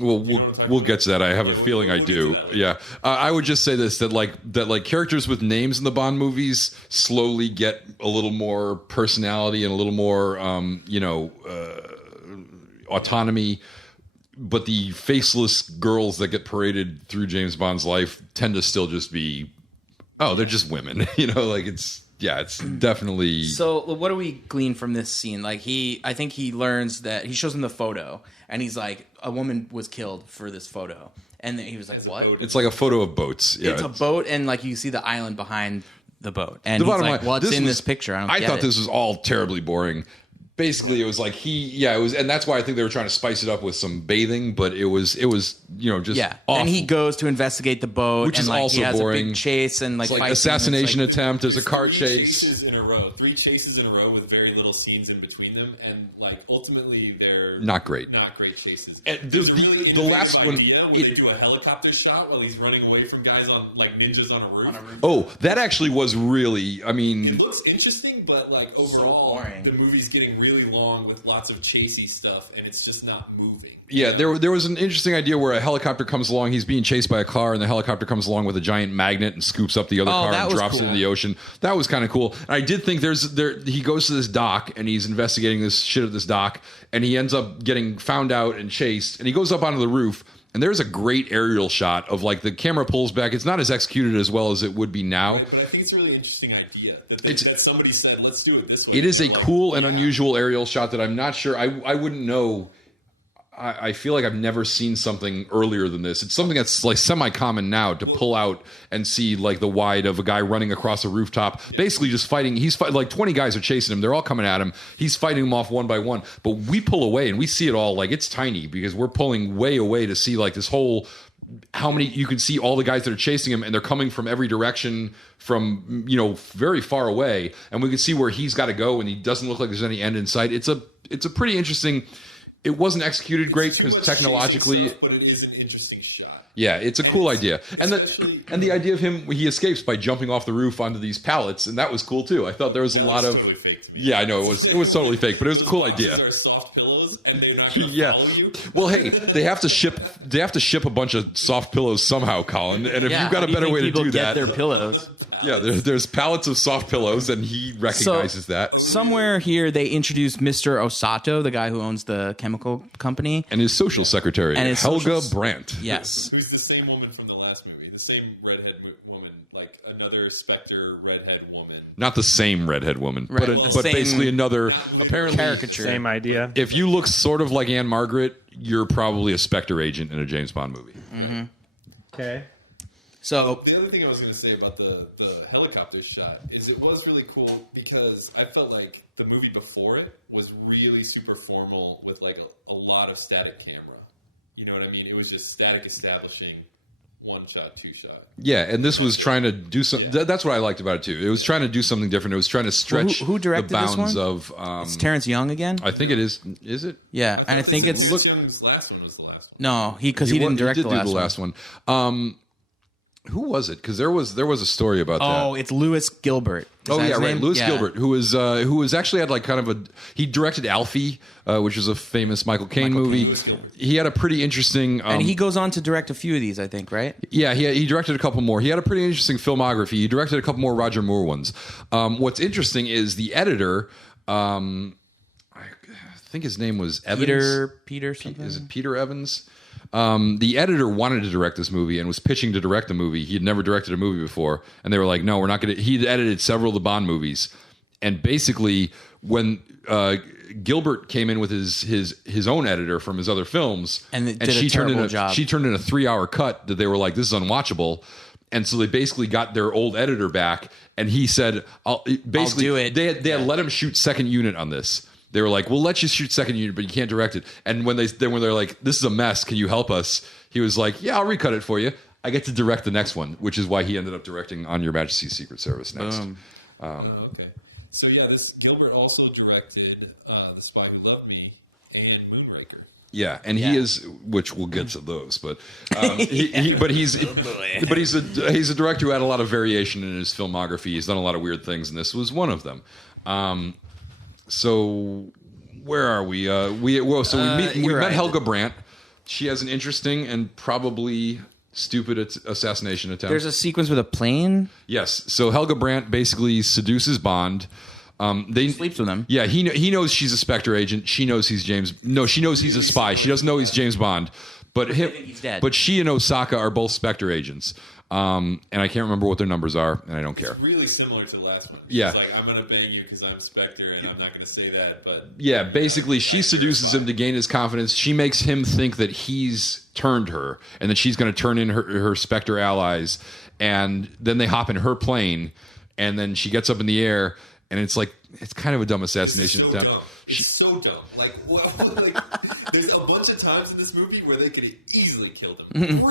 Well, we'll get to that. I have a feeling I do. Yeah, I would just say this: that characters with names in the Bond movies slowly get a little more personality and a little more, autonomy. But the faceless girls that get paraded through James Bond's life tend to still just be, they're just women. It's definitely. So what do we glean from this scene? I think he learns that he shows him the photo, and he's like, a woman was killed for this photo, and then he was like, what? It's like a photo of boats. Yeah, it's a boat, and you see the island behind the boat, and he's like, what's in this picture? I thought this was all terribly boring. Basically, it was like it was, and that's why I think they were trying to spice it up with some bathing, but it was, just awful. And he goes to investigate the boat, which is also he has boring. A big chase and it's like assassination attempt. There's a car chase. Three chases in a row with very little scenes in between them, and ultimately they're not great chases. And the last one, they do a helicopter shot while he's running away from guys on ninjas on a roof. Oh, that actually was really. I mean, it looks interesting, but overall, the movie's getting really long with lots of chasey stuff, and it's just not moving. Yeah, there was an interesting idea where a helicopter comes along, he's being chased by a car, and the helicopter comes along with a giant magnet and scoops up the other car and drops it into the ocean. That was kind of cool. And I did think he goes to this dock, and he's investigating this shit at this dock, and he ends up getting found out and chased, and he goes up onto the roof, and there's a great aerial shot of the camera pulls back. It's not as executed as well as it would be now. Right, but I think it's a really interesting idea that somebody said, let's do it this way. It is a cool and unusual aerial shot that I'm not sure. I wouldn't know. I feel like I've never seen something earlier than this. It's something that's semi-common now to pull out and see the wide of a guy running across a rooftop, basically just fighting. He's 20 guys are chasing him. They're all coming at him. He's fighting them off one by one. But we pull away and we see it all. It's tiny because we're pulling way away to see this whole. How many you can see all the guys that are chasing him, and they're coming from every direction from very far away, and we can see where he's got to go, and he doesn't look like there's any end in sight. It's a pretty interesting. It wasn't executed great because technologically, but it is an interesting shot. Yeah, it's a cool idea, and the idea of he escapes by jumping off the roof onto these pallets, and that was cool too. I thought there was a lot of totally fake to me. Yeah, I know it was totally fake, but it was a cool idea. Are soft pillows, and they're not follow you. Well, hey, they have to ship a bunch of soft pillows somehow, Colin, and if you've got a better way to do that, their pillows. Yeah, there's pallets of soft pillows, and he recognizes that. Somewhere here, they introduced Mr. Osato, the guy who owns the chemical company. And his social secretary, Helga Brandt. Yes. Who's the same woman from the last movie. The same redhead woman, another Spectre redhead woman. Not the same redhead woman, right. but basically another, apparently, caricature. Same idea. If you look sort of like Anne Margaret, you're probably a Spectre agent in a James Bond movie. Mm-hmm. Okay. So the other thing I was going to say about the helicopter shot is it was really cool because I felt like the movie before it was really super formal with a lot of static camera. You know what I mean? It was just static establishing, one shot, two shot. Yeah, and this was trying to do something. That's what I liked about it too. It was trying to do something different. It was trying to stretch who directed the bounds this one? of. It's Terrence Young again. I think it is. Is it? Yeah, and I think it's. Terrence Young's last one was the last one. No, because he didn't direct the last one. Who was it? Because there was a story about that. Oh, it's Louis Gilbert. Louis Gilbert, who was actually had kind of he directed Alfie, which is a famous Michael Caine movie. He had a pretty interesting, and he goes on to direct a few of these, I think, right? Yeah, he directed a couple more. He had a pretty interesting filmography. He directed a couple more Roger Moore ones. What's interesting is the editor. I think his name was Evans. Peter something. Is it Peter Evans? The editor wanted to direct this movie and was pitching to direct the movie. He had never directed a movie before, and they were like, "No, we're not going to." He'd edited several of the Bond movies, and basically, when Gilbert came in with his own editor from his other films, and she turned in a 3-hour cut that they were like, "This is unwatchable." And so they basically got their old editor back, and he said, "I'll do it." They had let him shoot second unit on this. They were like, "We'll let you shoot second unit, but you can't direct it." And when they're like, "This is a mess. Can you help us?" He was like, "Yeah, I'll recut it for you. I get to direct the next one," which is why he ended up directing On Your Majesty's Secret Service next. Okay. So yeah, this Gilbert also directed The Spy Who Loved Me and Moonraker. Yeah, and he is, which we'll get to those, but he's a director who had a lot of variation in his filmography. He's done a lot of weird things, and this was one of them. So where are we? We met Helga Brandt She has an interesting and probably stupid assassination attempt. There's a sequence with a plane. Yes. So Helga Brandt basically seduces Bond. They sleeps with him. Yeah, he knows she's a Spectre agent. She knows he's James. No, she knows he's a spy. She doesn't know he's James Bond. But think he's dead. But she and Osaka are both Spectre agents. And I can't remember what their numbers are, and I don't care. It's really similar to the last one. Yeah. It's like, I'm going to bang you because I'm Spectre, and I'm not going to say that, but... Yeah, basically, she seduces him to gain his confidence. She makes him think that he's turned her, and that she's going to turn in her Spectre allies. And then they hop in her plane, and then she gets up in the air, and it's like, it's kind of a dumb assassination attempt. Dumb. It's so dumb. Like, there's a bunch of times in this movie where they could have easily killed him.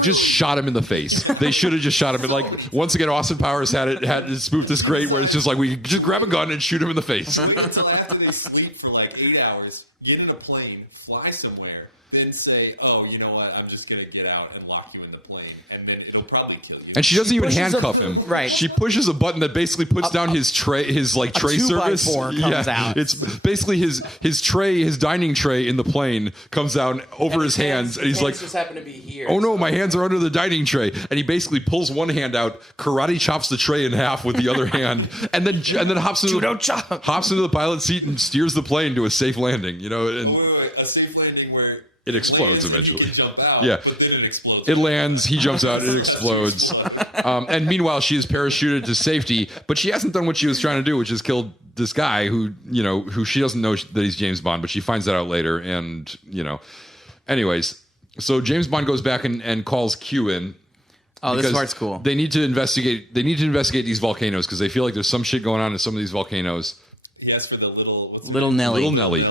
Just shot him in the face. They should have just shot him. And like, once again, Austin Powers had spoofed this great where it's just like, we just grab a gun and shoot him in the face. Wait until after they sleep for like 8 hours, get in a plane, fly somewhere, then say, oh, you know what, I'm just going to get out and lock you in the plane, and then it'll probably kill you. And she doesn't even handcuff him. Right. She pushes a button that basically puts down his tray, tray service. 2x4 comes out. It's basically his tray, his dining tray in the plane comes down over his hands, and he's like, just happen to be here. oh no, my hands are under the dining tray. And he basically pulls one hand out, karate chops the tray in half with the other hand, and then hops into the pilot seat and steers the plane to a safe landing. You know, and wait, a safe landing where it explodes eventually. He can jump out, yeah, but then it explodes. It lands. He jumps out. It explodes. And meanwhile, she is parachuted to safety, but she hasn't done what she was trying to do, which is kill this guy who she doesn't know that he's James Bond, but she finds that out later. And anyways, so James Bond goes back and calls Q in. Oh, this part's cool. They need to investigate. They need to investigate these volcanoes because they feel like there's some shit going on in some of these volcanoes. He asks for the little Nelly. Little Nelly.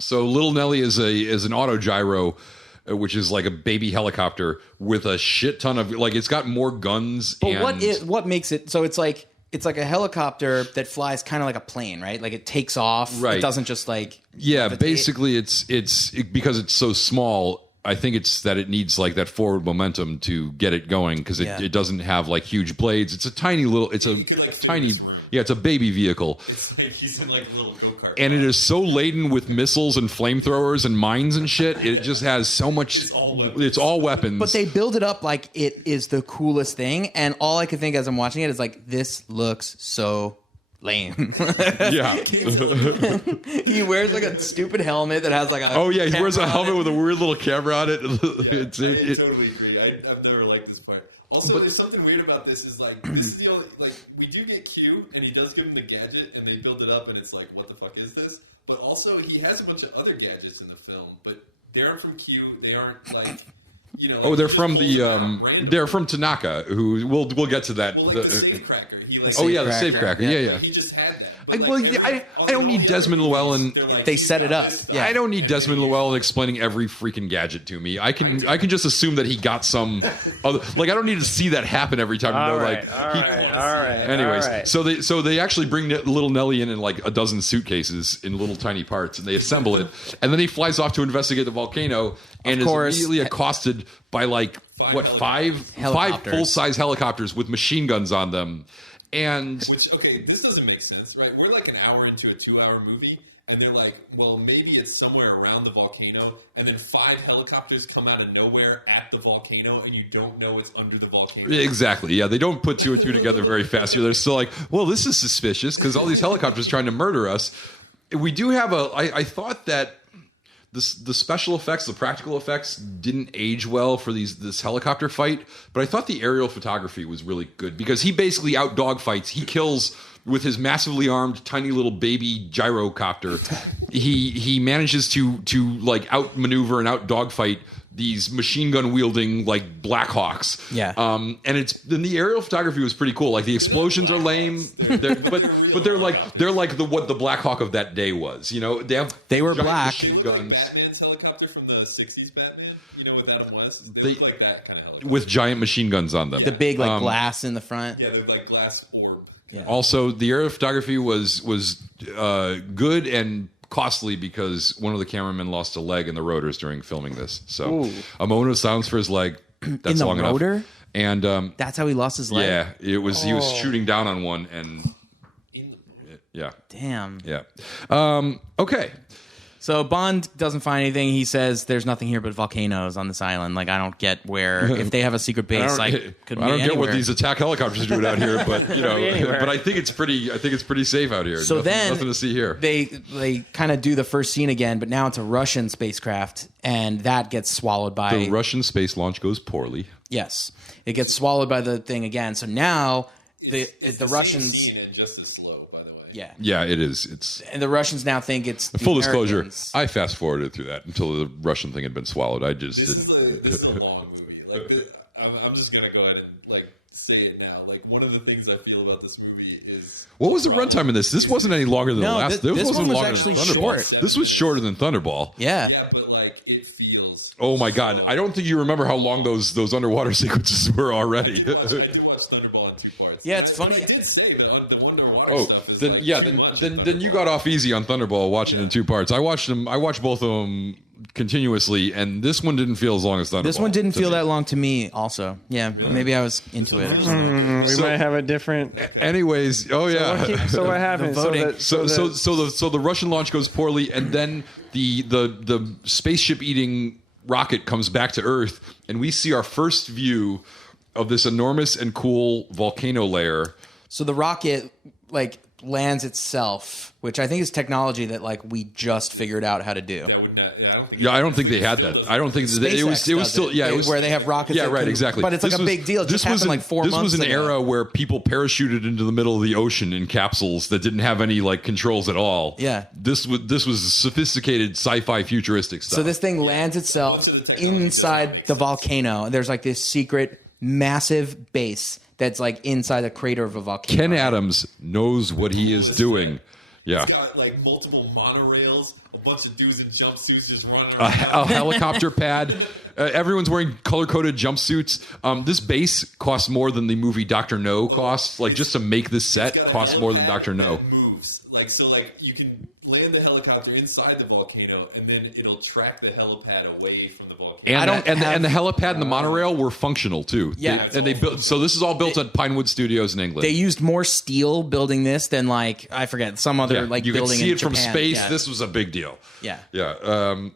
So Little Nelly is an auto gyro, which is like a baby helicopter with a shit ton of it's got more guns. But what makes it so? It's like a helicopter that flies kind of like a plane, right? Like it takes off. Right. It doesn't just basically it's because it's so small. I think it's that it needs like that forward momentum to get it going because it doesn't have like huge blades. It's a tiny little. It's a tiny. Yeah, it's a baby vehicle. It's like he's in like a little go-kart. And it is so laden with missiles and flamethrowers and mines and shit. It just has so much. It's all weapons. But they build it up like it is the coolest thing. And all I could think as I'm watching it is like, this looks so lame. Yeah. He wears like a stupid helmet that has like a. Oh yeah, he wears a helmet with a weird little camera on it. I totally agree. I've never liked this part. Also, there's something weird about this. Is like this is the only we do get Q, and he does give him the gadget, and they build it up, and it's like, what the fuck is this? But also, he has a bunch of other gadgets in the film, but they aren't from Q. They aren't like. They're from they're from Tanaka, who we'll get to that. Well, the safecracker. The safecracker. Yeah. He just had that. I don't need Desmond Llewellyn. They set it up. Yeah. I don't need Desmond Llewellyn explaining every freaking gadget to me. I can just assume that he got some other. Like I don't need to see that happen every time. All right. Anyways, so they actually bring little Nelly in like a dozen suitcases in little tiny parts, and they assemble it, and then he flies off to investigate the volcano, and is immediately accosted by five full-size helicopters with machine guns on them. This doesn't make sense, right? We're like an hour into a 2-hour movie, and they're like, well, maybe it's somewhere around the volcano, and then 5 helicopters come out of nowhere at the volcano, and you don't know it's under the volcano. Exactly, yeah. They don't put 2 and 2 together very fast. They're still like, well, this is suspicious, because all these helicopters trying to murder us. We do have I thought that the special effects, the practical effects didn't age well for this helicopter fight, but I thought the aerial photography was really good because he basically out dogfights. He kills with his massively armed tiny little baby gyrocopter. He manages to like outmaneuver and out dogfight these machine gun wielding like Blackhawks. Yeah. And the aerial photography was pretty cool. Like the explosions are lame, but they're like what the Black Hawk of that day was. They were black. Machine guns. Like Batman's helicopter from the '60s Batman. You know what that one was? They look like that kind of helicopter with giant machine guns on them. The big glass in the front. Yeah, they're like glass orb. Yeah. Also, the aerial photography was good and costly because one of the cameramen lost a leg in the rotors during filming this. So a moment of silence for his leg. That's in the long rotor? enough. And that's how he lost his leg. Yeah, it was. He was shooting down on one, and yeah, damn. yeah. Okay. So Bond doesn't find anything. He says there's nothing here but volcanoes on this island. Like, I don't get where, if they have a secret base, could be I don't get anywhere. what these attack helicopters are doing out here, but but I think it's pretty safe out here. So nothing to see here. They kind of do the first scene again, but now it's a Russian spacecraft, and that gets swallowed by the Russian space launch goes poorly. Yes, it gets swallowed by the thing again. So now the Russians. Scene and just as slow, by the way. Yeah, it is. And the Russians now think it's the full disclosure. Americans. I fast forwarded through that until the Russian thing had been swallowed. This is a long movie. Like, I'm just gonna go ahead and say it now. Like, one of the things I feel about this movie is what was the runtime in this? This wasn't any longer than the last. This wasn't one was longer actually than Thunderball. short. This was shorter than Thunderball. Yeah, but it feels. Oh my God! I don't think you remember how long those underwater sequences were already. I had to watch Thunderball in 2 parts. Yeah, it's funny. I did say that the underwater stuff is then you got off easy on Thunderball watching it in 2 parts. I watched both of them continuously, and this one didn't feel as long as Thunderball. This one didn't feel that long to me. Also, yeah, maybe I was into it. Or something. We might have a different. Anyways, So what happened? So the Russian launch goes poorly, and then the spaceship eating rocket comes back to Earth, and we see our first view of this enormous and cool volcano layer. So the rocket lands itself, which I think is technology that we just figured out how to do. I don't think they had that. I don't think it was still it was where they have rockets. Yeah, right, exactly. But it's a big deal. It just happened 4 months ago. This was an era where people parachuted into the middle of the ocean in capsules that didn't have any controls at all. Yeah, this was sophisticated sci-fi futuristic stuff. So this thing lands itself inside the volcano. There's this secret massive base that's inside the crater of a volcano. Ken Adams knows what he is doing. Yeah. It's got multiple monorails, a bunch of dudes in jumpsuits just running around. A helicopter pad. Everyone's wearing color-coded jumpsuits. This base costs more than the movie Dr. No costs. Just to make this set costs more than Dr. No. Moves. You can land the helicopter inside the volcano, and then it'll track the helipad away from the volcano. And the helipad and the monorail were functional too. Yeah, they built. So this is all built at Pinewood Studios in England. They used more steel building this than I forget some other you building. You could see in it from Japan. space. Yeah. This was a big deal. Yeah.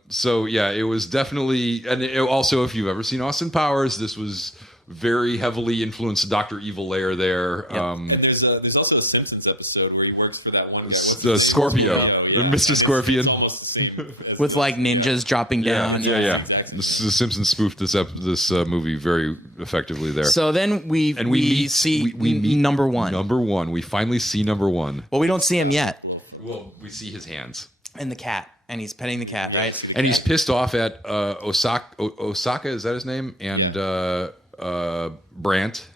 So it was definitely, and also if you've ever seen Austin Powers, this was very heavily influenced Dr. Evil layer there. Yep. And there's also a Simpsons episode where he works for that one guy. Scorpio. Mr. Scorpion. It's almost the same. With ninjas dropping down. Yeah. Exactly. The Simpsons spoofed this movie very effectively there. So then we see number one. Number one. We finally see number one. Well, we don't see him yet. Well, we see his hands. And the cat. And he's petting the cat, right? And he's pissed off at Osaka, is that his name? And Brandt.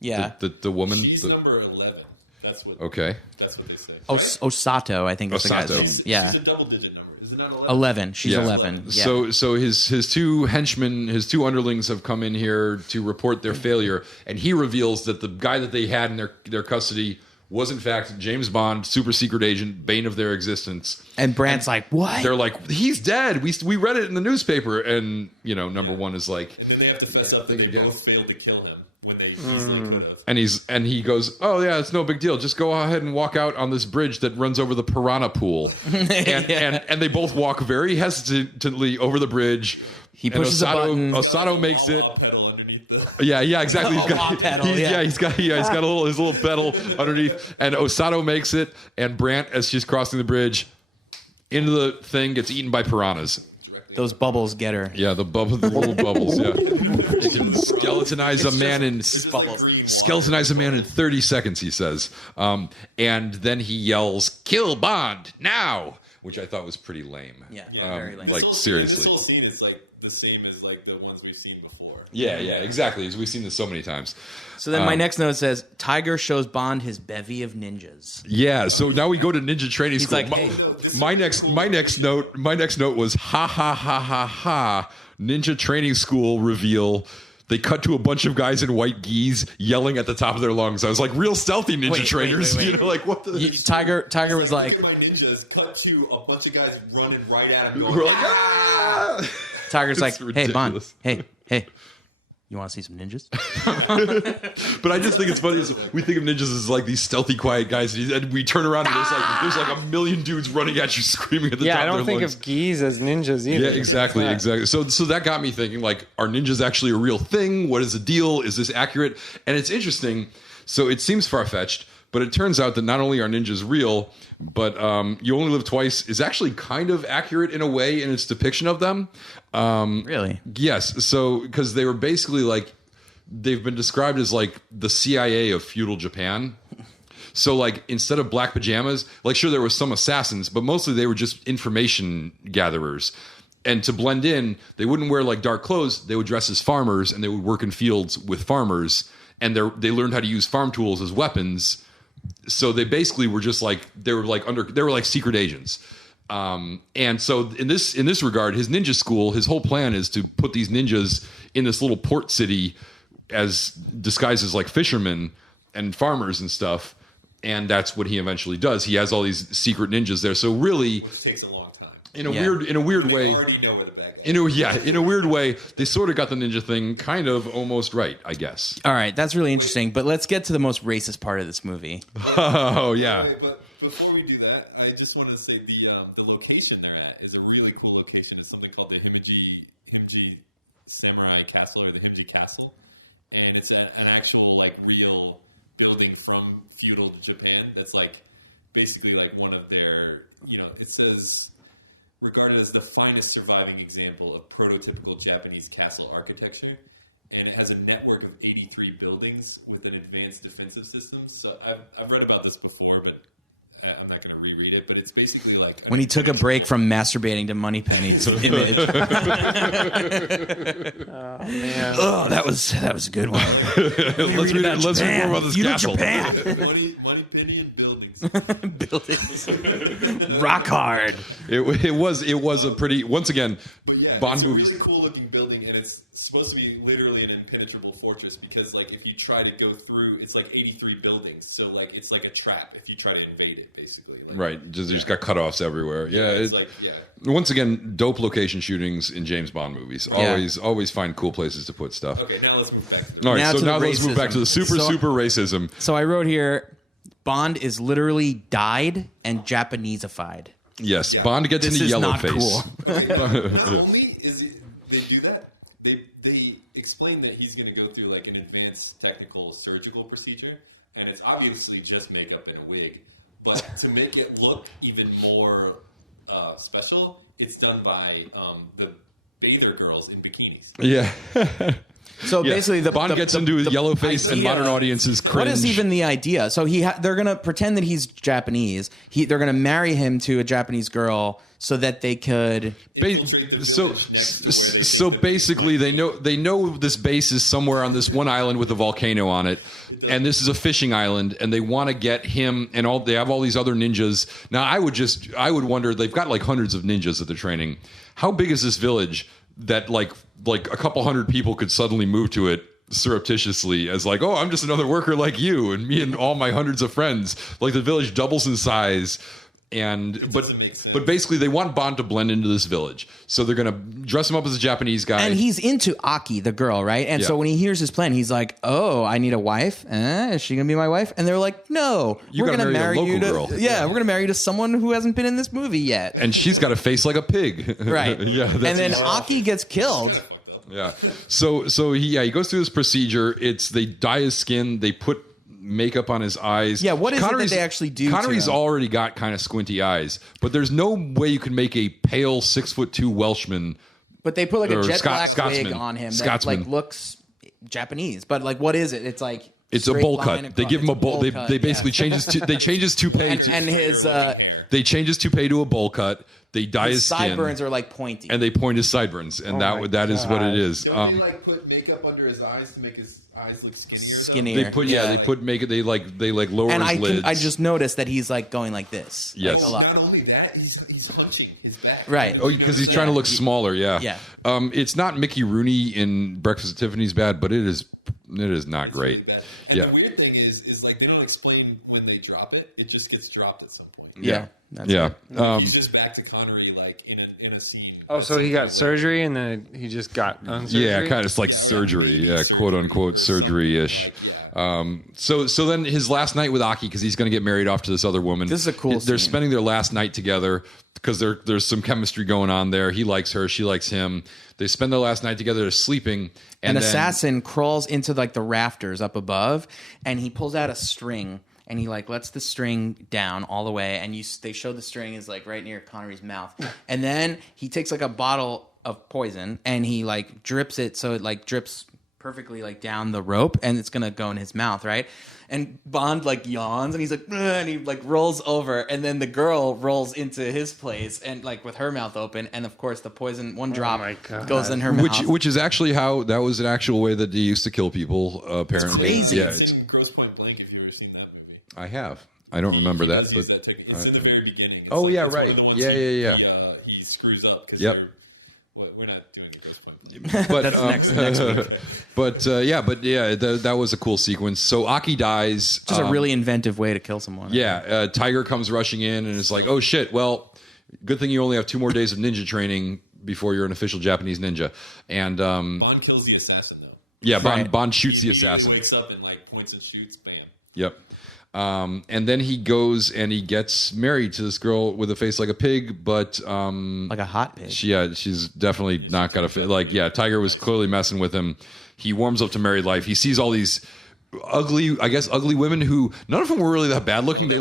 Yeah. The woman. She's number 11. That's what they say. Osato, I think is the guy's name. Yeah. She's a double-digit number. Is it not 11? 11. She's 11. Yeah. So his 2 henchmen, his 2 underlings have come in here to report their failure, and he reveals that the guy that they had in their custody was in fact James Bond, super secret agent, bane of their existence. And Brandt's what? They're he's dead. We read it in the newspaper, and number one is And then they have to fess up that they both failed to kill him when they easily could have. And he goes, oh yeah, it's no big deal. Just go ahead and walk out on this bridge that runs over the piranha pool. and they both walk very hesitantly over the bridge. He pushes a button. Osato makes it. Yeah, exactly. He's got his little pedal underneath, and Osato makes it, and Brandt, as she's crossing the bridge into the thing, gets eaten by piranhas. Those bubbles get her. Yeah, the little bubbles. Yeah, it can skeletonize a man in 30 seconds. He says, and then he yells, "Kill Bond now!" which I thought was pretty lame. Yeah, very lame. Seriously, this whole scene is the same as the ones we've seen before. Yeah, exactly. We've seen this so many times. So then my next note says, Tiger shows Bond his bevy of ninjas. Yeah, so now we go to ninja training school. Hey. My next note was ha ha ha ha ha ninja training school reveal. They cut to a bunch of guys in white gis yelling at the top of their lungs. I was like, real stealthy ninja trainers. Wait. What the Tiger was like, my ninjas cut to a bunch of guys running right at him going, we're like, ah! Tiger's like, hey, Bond, hey. You want to see some ninjas? But I just think it's funny. We think of ninjas as like these stealthy, quiet guys, and we turn around and there's like a million dudes running at you, screaming at the top of their lungs. Yeah, I don't think of geese as ninjas either. Yeah, exactly. So that got me thinking, like, are ninjas actually a real thing? What is the deal? Is this accurate? And it's interesting. So it seems far-fetched, but it turns out that not only are ninjas real, but You Only Live Twice is actually kind of accurate in a way in its depiction of them. Really? Yes. So, because they were basically like, they've been described as like the CIA of feudal Japan. So, like, instead of black pajamas, like, sure, there was some assassins, but mostly they were just information gatherers. And to blend in, they wouldn't wear like dark clothes. They would dress as farmers, and they would work in fields with farmers. And they learned how to use farm tools as weapons. So they basically were just like they were like secret agents. And so in this regard, his ninja school, his whole plan is to put these ninjas in this little port city as disguised as like fishermen and farmers and stuff. And that's what he eventually does. He has all these secret ninjas there. So really, which takes a long time. In a weird way. Already know where the bad guy is. In a weird way, they sort of got the ninja thing kind of almost right, I guess. All right, that's really interesting. But let's get to the most racist part of this movie. Oh yeah. Wait, but before we do that, I just wanted to say the location they're at is a really cool location. It's something called the Himji Samurai Castle, or the Himji Castle, and it's an actual like real building from feudal Japan. That's like basically like one of their, it says, regarded as the finest surviving example of prototypical Japanese castle architecture, and it has a network of 83 buildings with an advanced defensive system. So I've read about this before, but I'm not going to reread it. But it's basically like when he took a break from masturbating to Moneypenny's image. Oh man! Oh, that was a good one. Let's read more about this castle. Moneypenny and buildings. Rock hard. It was a pretty, once again, Bond movies. It's a cool looking building, and it's supposed to be literally an impenetrable fortress, because like if you try to go through, it's like 83 buildings, so like it's like a trap if you try to invade it, basically. Like, right, just got cutoffs everywhere. Yeah, Once again, dope location shootings in James Bond movies. Always find cool places to put stuff. Okay, now let's move back to All right, now let's move back to the super racism. So I wrote here, Bond is literally dyed and Japaneseified. Yes, yeah. Bond gets into yellow face. Cool. Not only is it they do that, they explain that he's going to go through like an advanced technical surgical procedure, and it's obviously just makeup and a wig. But to make it look even more special, it's done by the bather girls in bikinis. Yeah. So basically, Bond gets into yellow face, and modern audiences cringe. What is even the idea? So they're going to pretend that he's Japanese. They're going to marry him to a Japanese girl so that they could. So basically, they know this base is somewhere on this one island with a volcano on it, and this is a fishing island, and they want to get him and all. They have all these other ninjas. Now, I would wonder. They've got like hundreds of ninjas that they're training. How big is this village that like a couple hundred people could suddenly move to it surreptitiously as like, oh, I'm just another worker like you, and me and all my hundreds of friends. Like the village doubles in size. But basically they want Bond to blend into this village, so they're gonna dress him up as a Japanese guy, and he's into Aki, the girl, right? And so when he hears his plan, he's like, "Oh, I need a wife. Is she gonna be my wife?" And they're like, "No, we're gonna marry you to girl. Yeah, we're gonna marry you to someone who hasn't been in this movie yet." And she's got a face like a pig, right? Yeah, and then Aki gets killed. Yeah. So he goes through this procedure. They dye his skin. They put makeup on his eyes. Yeah, what is it that they actually do? Connery's already got kind of squinty eyes, but there's no way you can make a pale 6'2" Welshman. But they put like a jet black wig on him that like looks Japanese. But like, what is it? It's like it's a bowl cut. They give him a bowl. They basically change his toupee and his they change his toupee to a bowl cut. They dye his skin. Sideburns are like pointy, and they point his sideburns, and that is what it is. Don't they like put makeup under his eyes to make his eyes look skinnier? They lower his lids. I just noticed that he's like going like this. Yes. Like, a lot. Not only that, he's hunching his back. Right. Oh, because he's trying to look smaller. Yeah. Yeah. It's not Mickey Rooney in Breakfast at Tiffany's bad, but it is not great. Really bad. And the weird thing is like they don't explain when they drop it. It just gets dropped at some point. Yeah. He's just back to Connery like in a scene. Oh, so he got surgery and then he just got surgery? Yeah, kind of it's like surgery, quote unquote surgery-ish. So then his last night with Aki, because he's going to get married off to this other woman. This is a cool They're scene. spending their last night together because there's some chemistry going on there. He likes her, she likes him. They spend their last night together. They're sleeping. An assassin crawls into like the rafters up above, and he pulls out a string, and he like lets the string down all the way, and they show the string is like right near Connery's mouth, and then he takes like a bottle of poison and he like drips it so it like drips perfectly like down the rope, and it's gonna go in his mouth, right? And Bond like yawns and he's like, ugh, and he like rolls over, and then the girl rolls into his place and like with her mouth open, and of course the poison one drop goes in her mouth. Which is actually how that was an actual way that they used to kill people. Apparently, it's crazy. Yeah, it's in Grosse Pointe Blank. If you ever seen that movie, I have. I don't remember that, but it's in the very beginning. It's oh like, yeah, it's right. One of the ones Yeah. He screws up because we're not doing Grosse Pointe. But That's next week. But that was a cool sequence. So Aki dies. Just a really inventive way to kill someone. Yeah, Tiger comes rushing in and is like, "Oh shit! Well, good thing you only have 2 more days of ninja training before you're an official Japanese ninja." And Bond kills the assassin though. Yeah, Bond shoots the assassin. He wakes up and like points and shoots. Bam. Yep. And then he goes and he gets married to this girl with a face like a pig, but like a hot pig. She's definitely not got a face. Like, Tiger was clearly messing with him. He warms up to married life. He sees all these ugly women who none of them were really that bad looking. They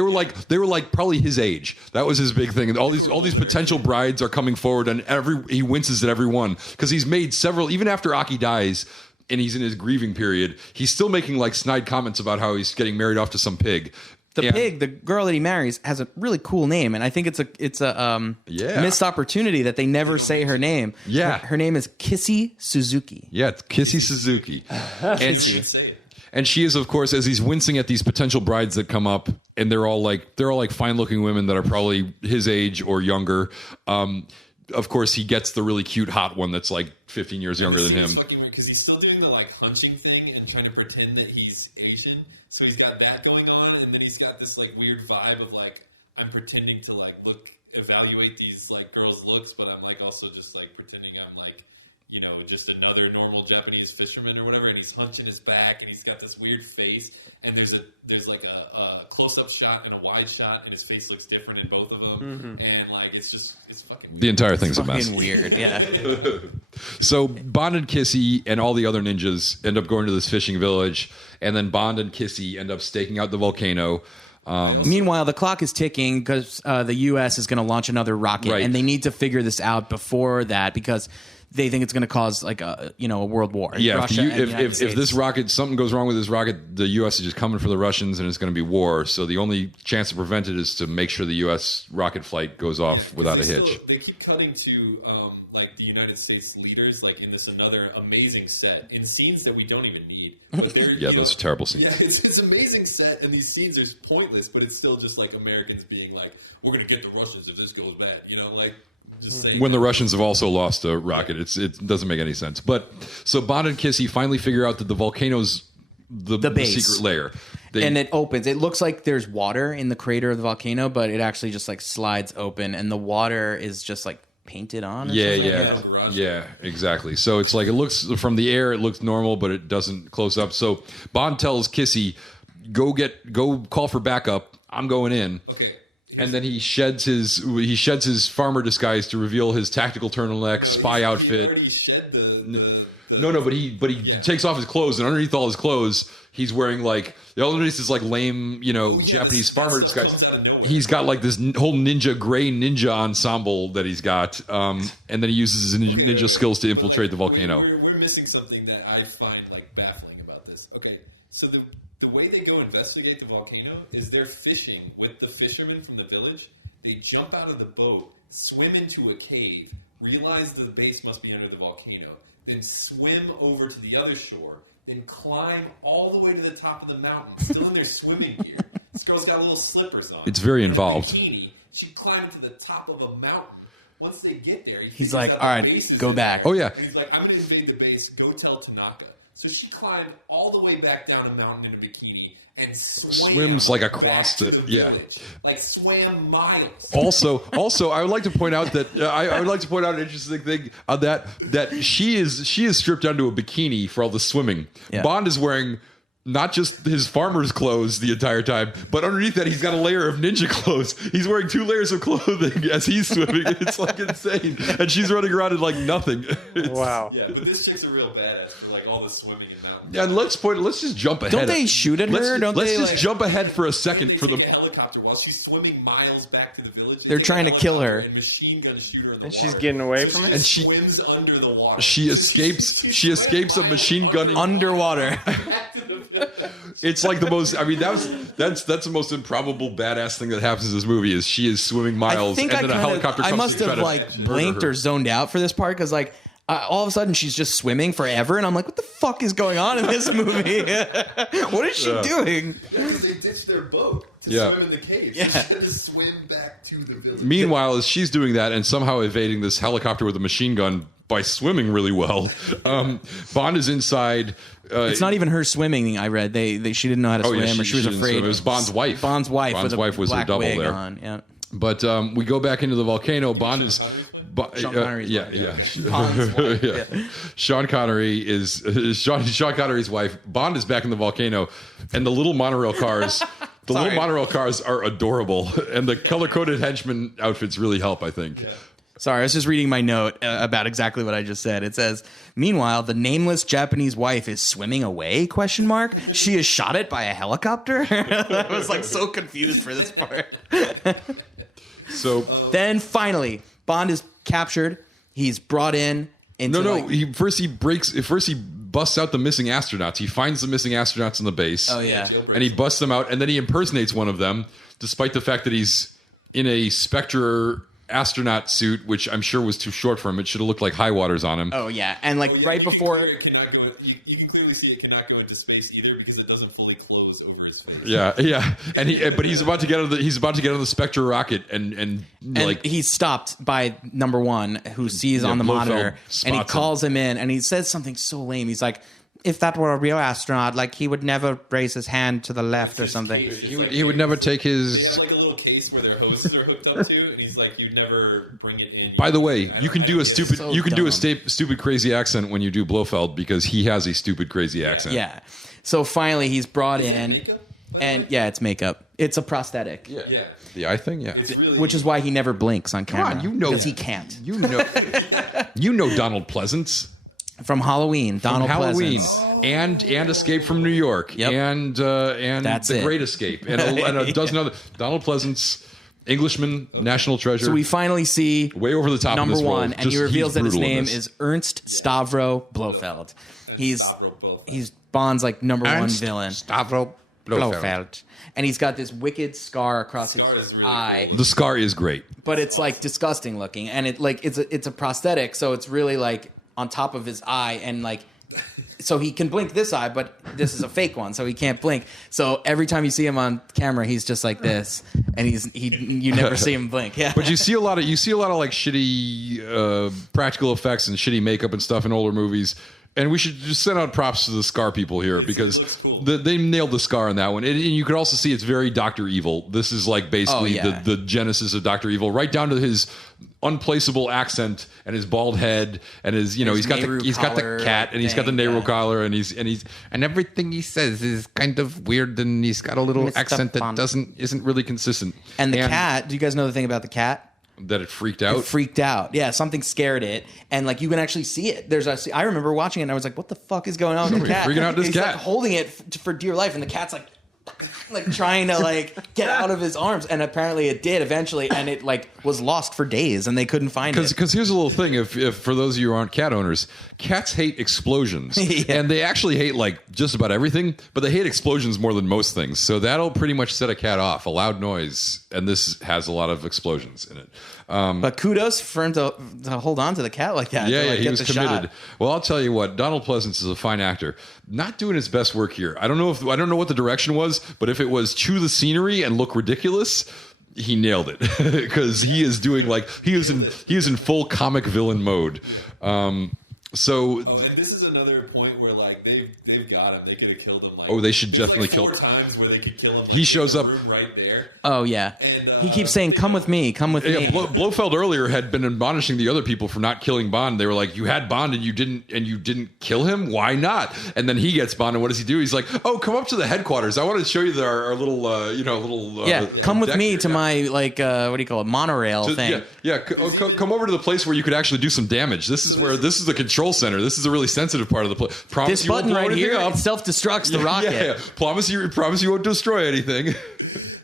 were like probably his age. That was his big thing. And all these potential brides are coming forward, and he winces at every one because he's made several. Even after Aki dies and he's in his grieving period, he's still making like snide comments about how he's getting married off to some pig. The girl that he marries, has a really cool name, and I think it's a missed opportunity that they never say her name. Yeah, her name is Kissy Suzuki. Yeah, it's Kissy Suzuki, and she is, of course, as he's wincing at these potential brides that come up, and they're all like fine looking women that are probably his age or younger. Of course, he gets the really cute hot one that's like 15 years younger than him. It's fucking weird because he's still doing the like hunching thing and trying to pretend that he's Asian. So he's got that going on, and then he's got this like weird vibe of like I'm pretending to like evaluate these like girls' looks, but I'm like also just like pretending I'm like just another normal Japanese fisherman or whatever. And he's hunching his back, and he's got this weird face. And there's like a close-up shot and a wide shot, and his face looks different in both of them. Mm-hmm. And like it's fucking weird. The entire thing's a mess. Fucking weird, yeah. So Bond and Kissy and all the other ninjas end up going to this fishing village, and then Bond and Kissy end up staking out the volcano. Meanwhile, the clock is ticking because the U.S. is going to launch another rocket, right. And they need to figure this out before that because they think it's going to cause like a world war. Yeah, Russia if this rocket, something goes wrong with this rocket, the U.S. is just coming for the Russians, and it's going to be war. So the only chance to prevent it is to make sure the U.S. rocket flight goes off without a hitch. They keep cutting to like the United States leaders, like in this another amazing set in scenes that we don't even need. But they're those are terrible scenes. Yeah, it's an amazing set, and these scenes are pointless, but it's still just like Americans being like, "We're going to get the Russians if this goes bad," like. When the Russians have also lost a rocket, it doesn't make any sense. But so Bond and Kissy finally figure out that the volcano's the base. secret layer, and it opens. It looks like there's water in the crater of the volcano, but it actually just like slides open, and the water is just like painted on. Yeah, exactly. So it's like it looks from the air, it looks normal, but it doesn't close up. So Bond tells Kissy, "Go call for backup. I'm going in." Okay. And then he sheds his farmer disguise to reveal his tactical turtleneck spy outfit. He already shed but he takes off his clothes, and underneath all his clothes, he's wearing like underneath is like lame, Japanese farmer disguise. He's got like this whole gray ninja ensemble that he's got, and then he uses his ninja skills to infiltrate the volcano. We're missing something that I find like baffling about this. Okay, so the way they go investigate the volcano is they're fishing with the fishermen from the village. They jump out of the boat, swim into a cave, realize the base must be under the volcano, then swim over to the other shore, then climb all the way to the top of the mountain, still in their swimming gear. This girl's got little slippers on. It's very involved. Bikini. She climbed to the top of a mountain. Once they get there, he's like, "All right, go back." Oh yeah. And he's like, "I'm going to invade the base. Go tell Tanaka." So she climbed all the way back down a mountain in a bikini and swims like across the village. Like swam miles. Also, I would like to point out that I would like to point out an interesting thing on that she is stripped down to a bikini for all the swimming. Yeah. Bond is wearing not just his farmer's clothes the entire time, but underneath that he's got a layer of ninja clothes. He's wearing 2 layers of clothing as he's swimming. It's like insane, and she's running around in like nothing. Wow. Yeah, but this chick's a real badass for like all the swimming in mountains. Yeah, and let's just jump ahead. Don't they shoot at her? Let's just jump ahead for a second for the helicopter while she's swimming miles back to the village. They're trying to kill her. And machine gun shoot her in the and water. she's getting away from it. And she swims under the water. She escapes. She escapes a machine gun underwater. It's like the most. I mean, that's the most improbable badass thing that happens in this movie is she is swimming miles and then a helicopter comes I must have like blinked or zoned out for this part because like all of a sudden she's just swimming forever and I'm like, what the fuck is going on in this movie? What is she doing? Because they ditched their boat to swim in the cave. Yeah. So she had to swim back to the village. Meanwhile, as she's doing that and somehow evading this helicopter with a machine gun by swimming really well, Bond is inside. It's not even her swimming. I read she didn't know how to swim, or she was afraid. It was Bond's wife. Bond's wife was her double there. On. Yeah. But we go back into the volcano. Bond is. Sean Connery's wife. Sean Connery is Sean Connery's wife. Bond is back in the volcano, and the little monorail cars. Little monorail cars are adorable, and the color-coded henchman outfits really help. I think. Yeah. Sorry, I was just reading my note about exactly what I just said. It says, meanwhile, the nameless Japanese wife is swimming away, ? She is shot at by a helicopter? I was like so confused for this part. So then finally, Bond is captured. He's brought in. First he busts out the missing astronauts. He finds the missing astronauts in the base. Oh, yeah. And he busts them out, and then he impersonates one of them, despite the fact that he's in a Spectre astronaut suit, which I'm sure was too short for him. It should have looked like high waters on him. Oh yeah, and like before, you can clearly see it cannot go into space either because it doesn't fully close over his face. Yeah, and he's about to get on the Spectre rocket, and like he's stopped by number one, who sees on the monitor, and he calls him in, and he says something so lame. He's like, if that were a real astronaut, like he would never raise his hand to the left or something. He would never take his. They have like a little case where their hoses are hooked up to, and he's like, "You never bring it in." By the way, you can do a stupid crazy accent when you do Blofeld because he has a stupid crazy accent. Yeah. So finally, he's brought in, and it's makeup. It's a prosthetic. Yeah. The eye thing, yeah. Really which is why he never blinks on camera. Come on, because he can't. You know Donald Pleasance. From Halloween, Donald Pleasance. and Escape from New York, and That's The Great Escape, and a dozen other Donald Pleasance, Englishman, national treasure. So we finally see way over the top number of this one, role. and he reveals that his name is Ernst Stavro Blofeld. He's Bond's like number one villain. Stavro Blofeld. And he's got this wicked scar across his eye. The scar is great, but it's like disgusting looking, and it's a prosthetic, so it's really like on top of his eye, and like so he can blink this eye, but this is a fake one, so he can't blink. So every time you see him on camera, he's just like this, and you never see him blink. Yeah, but you see a lot of like shitty practical effects and shitty makeup and stuff in older movies. And we should just send out props to the Scar people here because they nailed the Scar on that one. And you could also see it's very Dr. Evil. This is like basically the genesis of Dr. Evil, right down to his unplaceable accent and his bald head and his he's got the cat and he's got the Nehru collar and everything he says is kind of weird and he's got a little accent that isn't really consistent. And the cat, do you guys know the thing about the cat? That it freaked out? It freaked out. Yeah, something scared it. And like you can actually see it. I remember watching it and I was like, what the fuck is going on with the cat? Freaking out this cat. Like holding it for dear life, and the cat's like trying to like get out of his arms, and apparently it did eventually, and it like was lost for days and they couldn't find it. Because here's a little thing, if for those of you who aren't cat owners, cats hate explosions. And they actually hate like just about everything, but they hate explosions more than most things. So that'll pretty much set a cat off, a loud noise, and this has a lot of explosions in it. But kudos for him to hold on to the cat like that. Yeah, he was committed. Shot. Well, I'll tell you what, Donald Pleasance is a fine actor. Not doing his best work here. I don't know what the direction was, but if it was chew the scenery and look ridiculous, he nailed it because he is doing like he is in full comic villain mode. So, and this is another point where like they've got him. They could have killed him. Like, they should definitely kill him. 4 times where they could kill him. Like, he shows up right there. Oh yeah, and he keeps saying, "Come with me, come with me." Blofeld earlier had been admonishing the other people for not killing Bond. They were like, "You had Bond and you didn't kill him. Why not?" And then he gets Bond, and what does he do? He's like, "Oh, come up to the headquarters. I want to show you our little, come with me to my what do you call it, monorail thing." Come over to the place where you could actually do some damage. This is the control center. This is a really sensitive part of the place. Promise this you button won't blow right here up. self-destructs the rocket. Yeah. Promise you won't destroy anything.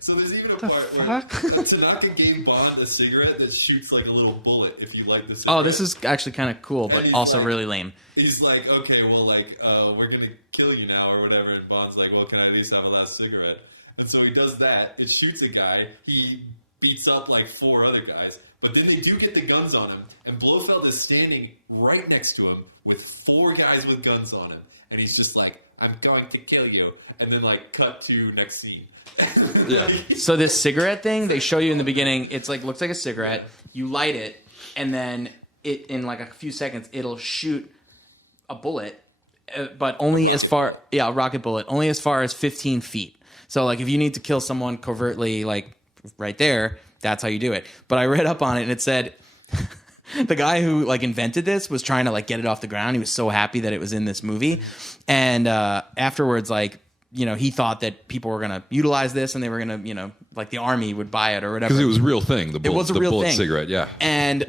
So there's even a part where Tanaka gave Bond a cigarette that shoots like a little bullet if you light the cigarette. Oh, this is actually kind of cool, but also like, really lame. He's like, okay, well, like, we're going to kill you now or whatever. And Bond's like, well, can I at least have a last cigarette? And so he does that. It shoots a guy. He beats up like 4 other guys. But then they do get the guns on him. And Blofeld is standing right next to him with 4 guys with guns on him. And he's just like, I'm going to kill you. And then, like, cut to next scene. Yeah. So this cigarette thing, they show you in the beginning, it's like, looks like a cigarette. You light it, and then it in like a few seconds, it'll shoot a bullet, but only as far, a rocket bullet, only as far as 15 feet. So, like, if you need to kill someone covertly, like, right there, that's how you do it. But I read up on it, and it said... the guy who like invented this was trying to like get it off the ground. He was so happy that it was in this movie, and afterwards, like he thought that people were gonna utilize this and they were gonna like the army would buy it or whatever because it was a real thing. It was a real bullet thing. Cigarette, yeah. And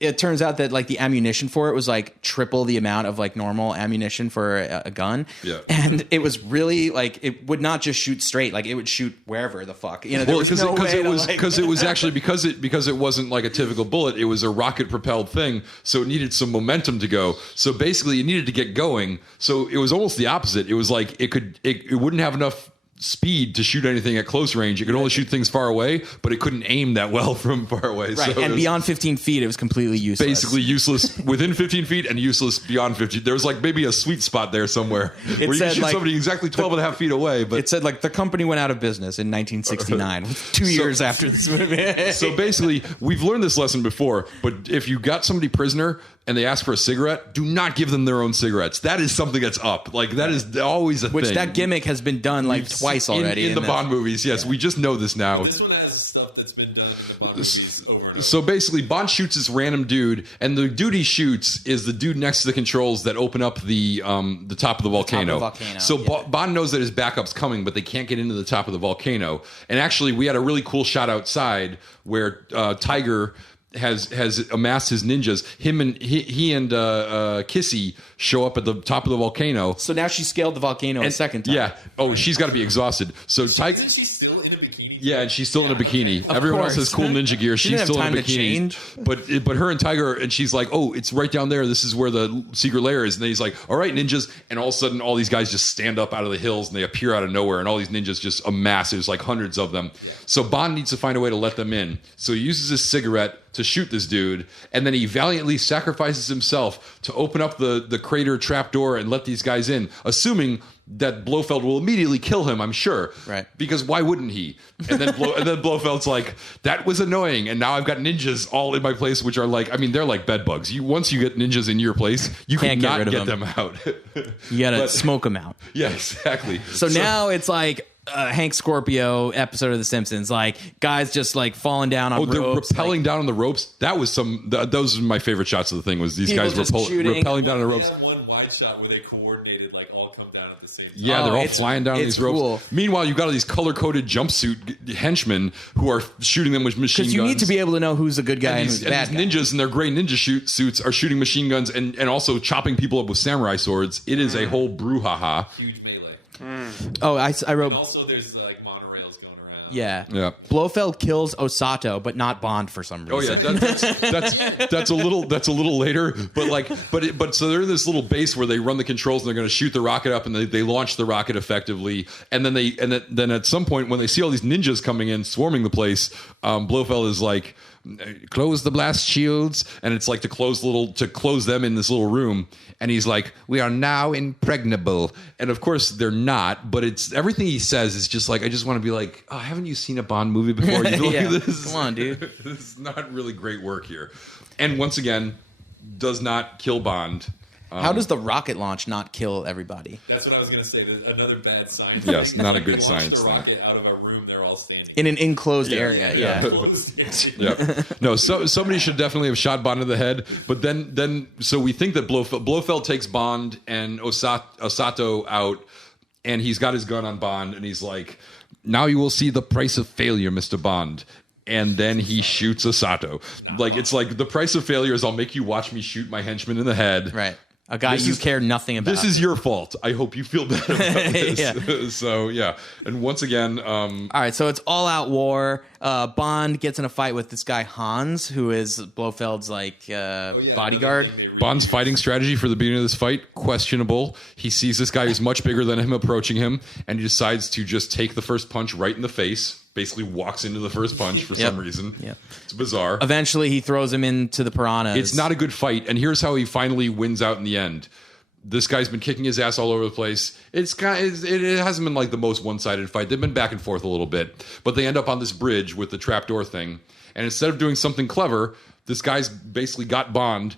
it turns out that like the ammunition for it was like triple the amount of like normal ammunition for a gun. Yeah. And it was really like it would not just shoot straight, like it would shoot wherever the fuck. Because it was actually because it wasn't like a typical bullet, it was a rocket propelled thing, so it needed some momentum to go. So basically it needed to get going. So it was almost the opposite. It was like it wouldn't have enough speed to shoot anything at close range. It could only shoot things far away, but it couldn't aim that well from far away. Right, so and beyond 15 feet, it was completely useless. Basically useless within 15 feet and useless beyond 15. There was like maybe a sweet spot there somewhere where you could shoot somebody exactly 12 and a half feet away. But it said like the company went out of business in 1969, 2 years after this movie. So basically, we've learned this lesson before, but if you got somebody prisoner and they ask for a cigarette, do not give them their own cigarettes. That is something that's up. Like, that is always a thing. Which that gimmick has been done like twice already. In the Bond movies, yes. Yeah. We just know this now. This one has stuff that's been done in the Bond movies over and over. So basically, Bond shoots this random dude, and the dude he shoots is the dude next to the controls that open up the top of the volcano. So Bond knows that his backup's coming, but they can't get into the top of the volcano. And actually, we had a really cool shot outside where Tiger has amassed his ninjas. He and Kissy show up at the top of the volcano. So now she scaled the volcano a second time. Yeah. Oh, she's got to be exhausted. So Tiger. Is she still in a bikini? Yeah, and she's still in a bikini. Of Everyone course. else has cool ninja gear. She's still in a bikini. To but her and Tiger, and she's like, oh, it's right down there. This is where the secret lair is. And then he's like, all right, ninjas. And all of a sudden, all these guys just stand up out of the hills and they appear out of nowhere. And all these ninjas just amass. There's like hundreds of them. So Bond needs to find a way to let them in. So he uses his cigarette to shoot this dude, and then he valiantly sacrifices himself to open up the crater trapdoor and let these guys in, assuming that Blofeld will immediately kill him, I'm sure. Right. Because why wouldn't he? And then Blofeld's like, that was annoying, and now I've got ninjas all in my place, which are like, I mean, they're like bed bugs. Once you get ninjas in your place, you can't cannot get them out. You gotta smoke them out. Yeah, exactly. So now it's like Hank Scorpio episode of The Simpsons, like guys just like falling down on ropes. They're rappelling down on the ropes. That was those are my favorite shots of the thing. Was these guys rappelling down on the ropes? They had one wide shot where they coordinated, like all come down at the same time. Yeah, they're all flying down these ropes. Cool. Meanwhile, you've got all these color-coded jumpsuit henchmen who are shooting them with machine guns. Because you need to be able to know who's a good guy and who's a bad guy. These ninjas in their gray ninja suits are shooting machine guns and also chopping people up with samurai swords. It is a whole brouhaha. Huge melee. Oh, I wrote. And also, there's like monorails going around. Yeah. Blofeld kills Osato, but not Bond for some reason. Oh yeah, that's a little later. But so they're in this little base where they run the controls and they're going to shoot the rocket up, and they launch the rocket effectively. And then at some point when they see all these ninjas coming in swarming the place, Blofeld is like, close the blast shields, and it's like to close them in this little room, and he's like, we are now impregnable, and of course they're not, but it's everything he says is just like, I just want to be like, oh, haven't you seen a Bond movie before? You Yeah. This? Come on, dude. This is not really great work here. And once again, does not kill Bond. How does the rocket launch not kill everybody? That's what I was going to say. Another bad science. Yes, not a good they science thing. thing. Rocket out of a room, they're all standing in an enclosed area. Yeah. No, so somebody should definitely have shot Bond in the head. But then, so we think that Blofeld takes Bond and Osato out, and he's got his gun on Bond, and he's like, "Now you will see the price of failure, Mr. Bond." And then he shoots Osato. Like, it's like, the price of failure is I'll make you watch me shoot my henchman in the head. Right. A guy you care nothing about. This is your fault. I hope you feel better about this. So, yeah. And once again... all right, so it's all-out war. Bond gets in a fight with this guy Hans, who is Blofeld's, bodyguard. Bond's fighting strategy for the beginning of this fight, questionable. He sees this guy who's much bigger than him approaching him, and he decides to just take the first punch right in the face. Basically walks into the first punch for some reason. Yeah. It's bizarre. Eventually, he throws him into the piranhas. It's not a good fight, and here's how he finally wins out in the end. This guy's been kicking his ass all over the place. It hasn't been like the most one-sided fight. They've been back and forth a little bit, but they end up on this bridge with the trapdoor thing, and instead of doing something clever, this guy's basically got Bond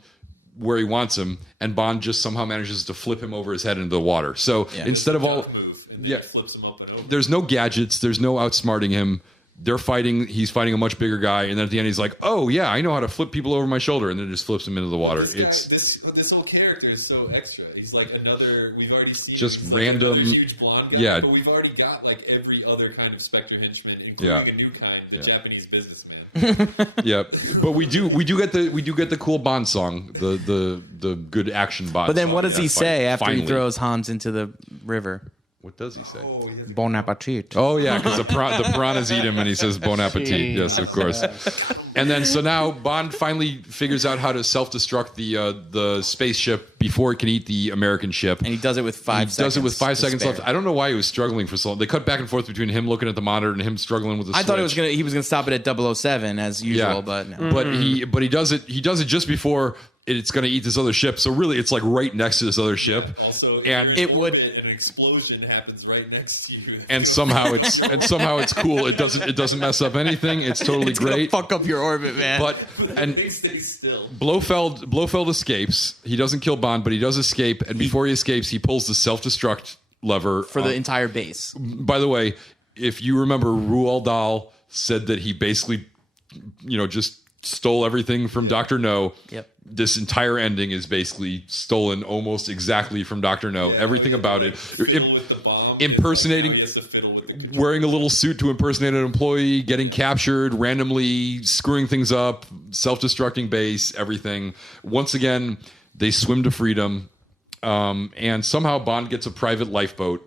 where he wants him, and Bond just somehow manages to flip him over his head into the water. So instead of all... flips him up and over. There's no gadgets. There's no outsmarting him. They're fighting. He's fighting a much bigger guy, and then at the end, he's like, "Oh yeah, I know how to flip people over my shoulder," and then just flips him into the water. This whole character is so extra. He's like another. We've already seen just random huge blonde guy, but we've already got like every other kind of Spectre henchman, including a new kind, the Japanese businessman. Yeah, but we do get the cool Bond song, the good action Bond. But then, song what does he say after he throws Hans into the river? What does he say? Bon appetit. Oh, yeah, because the piranhas eat him, and he says bon appetit. Yes, of course. And then, so now Bond finally figures out how to self-destruct the spaceship before it can eat the American ship. And he does it with 5 seconds. Does it with 5 seconds left. I don't know why he was struggling for so long. They cut back and forth between him looking at the monitor and him struggling with the switch. I thought he was gonna stop it at 007 as usual, but no. But he does it just before it's going to eat this other ship. So really, it's like right next to this other ship. Also, and an explosion happens right next to you. And somehow it's cool. It doesn't mess up anything. It's totally great. Fuck up your orbit, man. But they stay still. Blofeld escapes. He doesn't kill Bond, but he does escape. And before he escapes, he pulls the self-destruct lever for the entire base. By the way, if you remember, Roald Dahl said that he basically, just stole everything from Dr. No. Yep. This entire ending is basically stolen almost exactly from Dr. No. Everything about it. Impersonating, wearing a little suit to impersonate an employee, getting captured, randomly screwing things up, self-destructing base, everything. Once again, they swim to freedom, and somehow Bond gets a private lifeboat.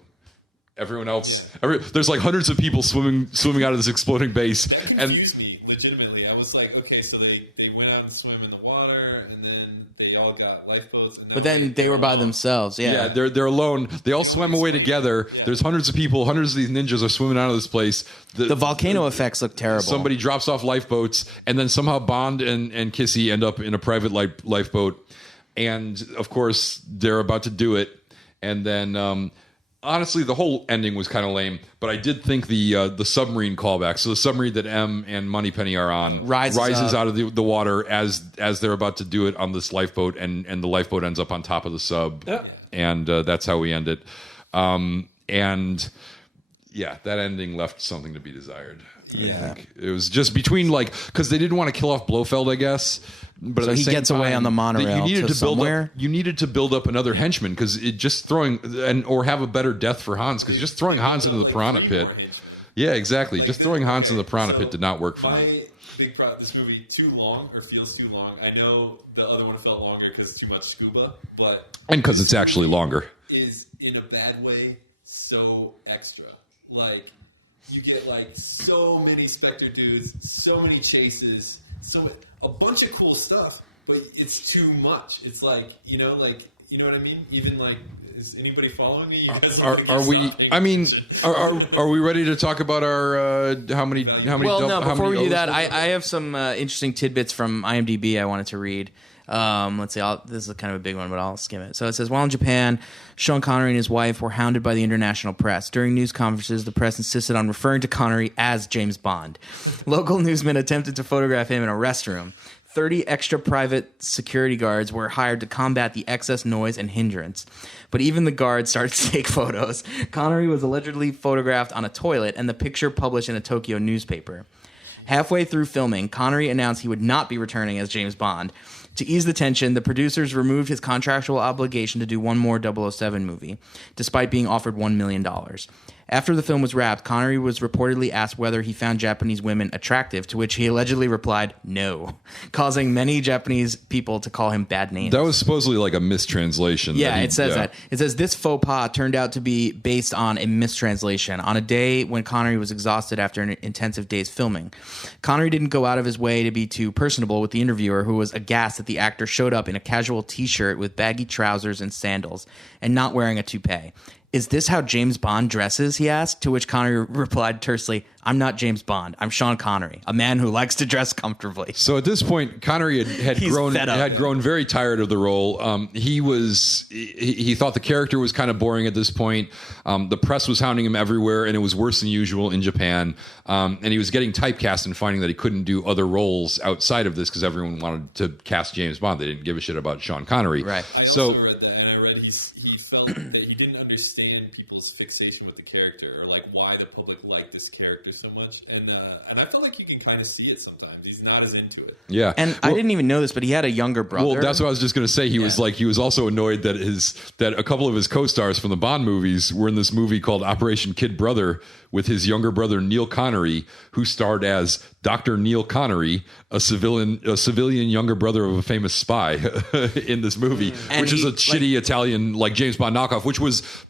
Everyone else, there's like hundreds of people swimming out of this exploding base. That confused me legitimately. I was like, okay, so they went out and swim in the water, and then they all got lifeboats. But then they were by themselves. Yeah, they're alone. They all swam away together. Yeah. There's hundreds of people. Hundreds of these ninjas are swimming out of this place. The volcano effects look terrible. Somebody drops off lifeboats, and then somehow Bond and Kissy end up in a private lifeboat, and of course they're about to do it, and then. Honestly, the whole ending was kind of lame, but I did think the submarine callback. So the submarine that M and Moneypenny are on rises out of the water as they're about to do it on this lifeboat, and the lifeboat ends up on top of the sub, and that's how we end it. And yeah, that ending left something to be desired. Yeah, I think it was just between because they didn't want to kill off Blofeld, I guess. But so he gets away on the monorail you needed to build up another henchman because it just or have a better death for Hans because just throwing Hans into the piranha pit. Yeah, exactly. Just throwing Hans into the piranha pit did not work for me. Big problem. This movie too long or feels too long. I know the other one felt longer because it's too much scuba, and because it's actually longer. Is in a bad way so extra. Like you get so many Spectre dudes, so many chases. So a bunch of cool stuff, but it's too much. It's you know what I mean? Even is anybody following me? You guys are we? I mean, are we ready to talk about our how many? Well, no. Before we do that, I have some interesting tidbits from IMDb I wanted to read. Let's see. This is kind of a big one, but I'll skim it. So it says, while in Japan, Sean Connery and his wife were hounded by the international press. During news conferences, the press insisted on referring to Connery as James Bond. Local newsmen attempted to photograph him in a restroom. 30 extra private security guards were hired to combat the excess noise and hindrance. But even the guards started to take photos. Connery was allegedly photographed on a toilet and the picture published in a Tokyo newspaper. Halfway through filming, Connery announced he would not be returning as James Bond. To ease the tension, the producers removed his contractual obligation to do one more 007 movie, despite being offered $1 million. After the film was wrapped, Connery was reportedly asked whether he found Japanese women attractive, to which he allegedly replied, no, causing many Japanese people to call him bad names. That was supposedly like a mistranslation. Yeah, it says that. It says this faux pas turned out to be based on a mistranslation. On a day when Connery was exhausted after an intensive day's filming, Connery didn't go out of his way to be too personable with the interviewer, who was aghast that the actor showed up in a casual t-shirt with baggy trousers and sandals and not wearing a toupee. Is this how James Bond dresses, he asked, to which Connery replied tersely, I'm not James Bond. I'm Sean Connery, a man who likes to dress comfortably. So at this point, Connery had grown very tired of the role. He thought the character was kind of boring at this point. The press was hounding him everywhere, and it was worse than usual in Japan. And he was getting typecast and finding that he couldn't do other roles outside of this because everyone wanted to cast James Bond. They didn't give a shit about Sean Connery. Right. I also read that, and I read he felt that he didn't understand people's fixation with the character, or like why the public liked this character so much, and I feel like you can kind of see it sometimes. He's not as into it. Yeah, and I didn't even know this, but he had a younger brother. Well, that's what I was just going to say. He was also annoyed that a couple of his co-stars from the Bond movies were in this movie called Operation Kid Brother with his younger brother Neil Connery, who starred as Dr. Neil Connery, a civilian younger brother of a famous spy in this movie, which is a shitty Italian like James Bond knockoff.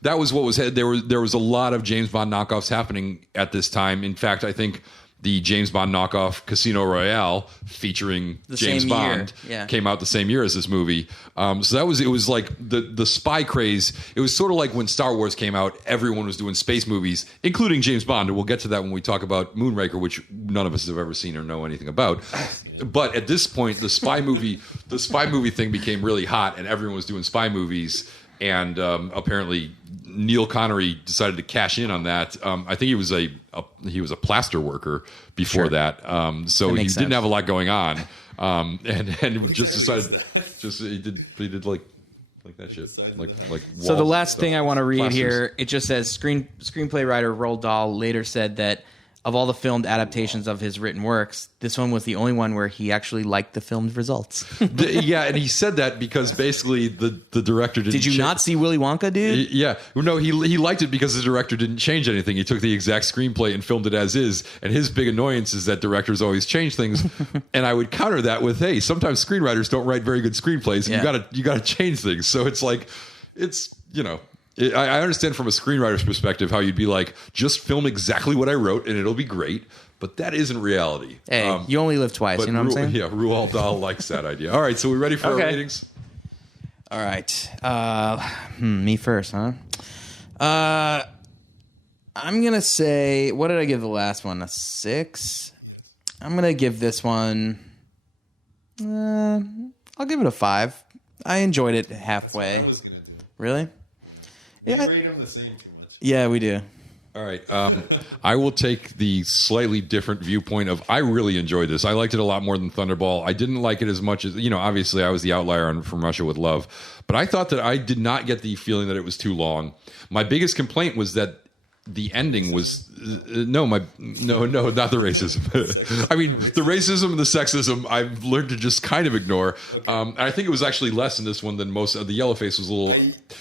That was what was there was a lot of James Bond knockoffs happening at this time. In fact, I think the James Bond knockoff Casino Royale featuring James Bond came out the same year as this movie. So it was like the spy craze. It was sort of like when Star Wars came out, everyone was doing space movies, including James Bond. And we'll get to that when we talk about Moonraker, which none of us have ever seen or know anything about. But at this point, the spy movie thing became really hot, and everyone was doing spy movies. And apparently, Neil Connery decided to cash in on that. I think he was a plaster worker before that, so he didn't have a lot going on, and just decided he did like that shit, like. So the last thing I want to read plasters. Here, it just says screenplay writer Roald Dahl later said that of all the filmed adaptations of his written works, this one was the only one where he actually liked the filmed results. Yeah, and he said that because basically the director didn't... Did you not see Willy Wonka, dude? Yeah. No, he liked it because the director didn't change anything. He took the exact screenplay and filmed it as is, and his big annoyance is that directors always change things. And I would counter that with, hey, sometimes screenwriters don't write very good screenplays, and you gotta change things. So it's like, I understand from a screenwriter's perspective how you'd be like, just film exactly what I wrote and it'll be great, but that isn't reality. Hey, you only live twice, you know what I'm saying? Yeah, Roald Dahl likes that idea. All right, so we ready for our ratings? All right. Me first, huh? I'm going to say, what did I give the last one? A 6? I'm going to give this one, I'll give it a 5. I enjoyed it halfway. That's what I was going to do. Really? Yeah, we rate them the same too much. Yeah, we do. All right. I will take the slightly different viewpoint of I really enjoyed this. I liked it a lot more than Thunderball. I didn't like it as much as, obviously I was the outlier on From Russia with Love. But I thought that I did not get the feeling that it was too long. My biggest complaint was that the ending was no, not the racism. I mean, the racism and the sexism I've learned to just kind of ignore. And I think it was actually less in this one than most of the Yellowface was a little,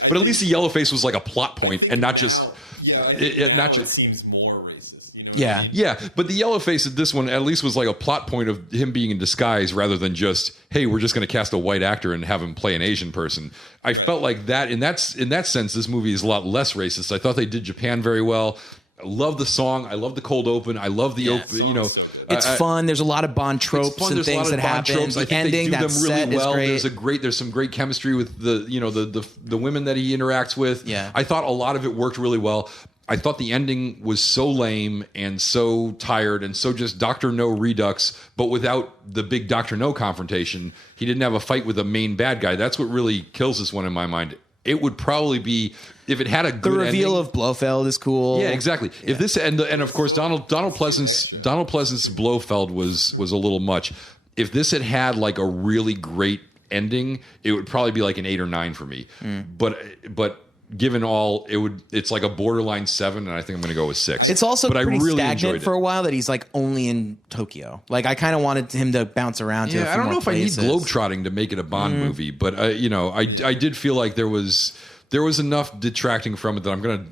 but at least the Yellowface was like a plot point and not just. It seems more racist. Yeah, but the Yellowface at this one at least was like a plot point of him being in disguise rather than just, hey, we're just going to cast a white actor and have him play an Asian person. I felt like that in that sense, this movie is a lot less racist. I thought they did Japan very well. I love the song. I love the cold open. I love the open. It's fun. There's a lot of Bond tropes and things that happen. The ending, that set is great. There's some great chemistry with the women that he interacts with. Yeah. I thought a lot of it worked really well. I thought the ending was so lame and so tired and so just Dr. No redux, but without the big Dr. No confrontation. He didn't have a fight with a main bad guy. That's what really kills this one in my mind. It would probably be if it had a good ending. The reveal of Blofeld is cool. Yeah, exactly. Yeah. If this and of course Donald Pleasant's Blofeld was a little much. if this had like a really great ending, it would probably be like an 8 or 9 for me. But given all, it's like a borderline 7, and I think I'm going to go with 6. It's also but pretty I really stagnant for a while that he's like only in Tokyo. Like I kind of wanted him to bounce around to a few I don't know more if places. I need globetrotting to make it a Bond movie, but I did feel like there was enough detracting from it that I'm going to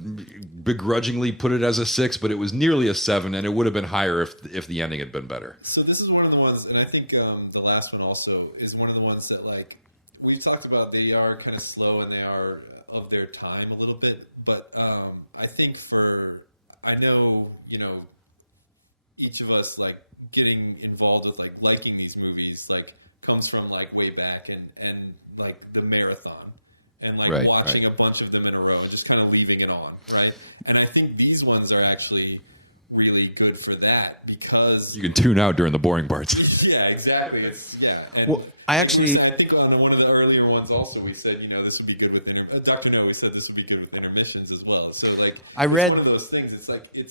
begrudgingly put it as a 6, but it was nearly a 7, and it would have been higher if the ending had been better. So this is one of the ones, and I think the last one also is one of the ones that, like, we've talked about, they are kind of slow and they are of their time a little bit, but I think I know, each of us, like, getting involved with, like, liking these movies, like, comes from, like, way back and like, the marathon. And like watching a bunch of them in a row, just kind of leaving it on, right? And I think these ones are actually really good for that because you can tune out during the boring parts. Yeah, exactly. And well, I think on one of the earlier ones also we said this would be good with Dr. No. We said this would be good with intermissions as well. So like I read one of those things. It's like it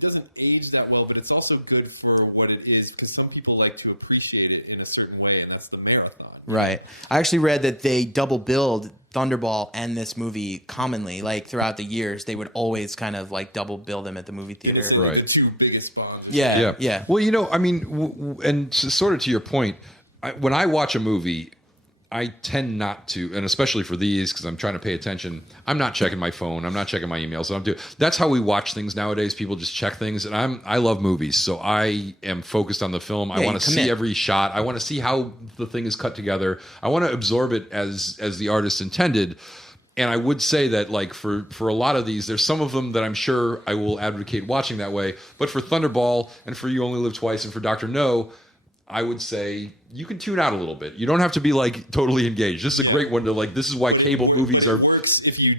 doesn't age that well, but it's also good for what it is because some people like to appreciate it in a certain way, and that's the marathon. Right. I actually read that they double billed Thunderball and this movie commonly. Like throughout the years, they would always kind of like double bill them at the movie theater. It's right. The 2 biggest Bonds. Yeah. Well, I mean, and sort of to your point, when I watch a movie, I tend not to, and especially for these, because I'm trying to pay attention, I'm not checking my phone. I'm not checking my emails. That's how we watch things nowadays. People just check things, and I love movies, so I am focused on the film. I want to see every shot. I want to see how the thing is cut together. I want to absorb it as the artist intended. And I would say that, like, for a lot of these, there's some of them that I'm sure I will advocate watching that way. But for Thunderball and for You Only Live Twice and for Dr. No, I would say you can tune out a little bit. You don't have to be like totally engaged. This is a great one to like. This is why cable movies are. It works if you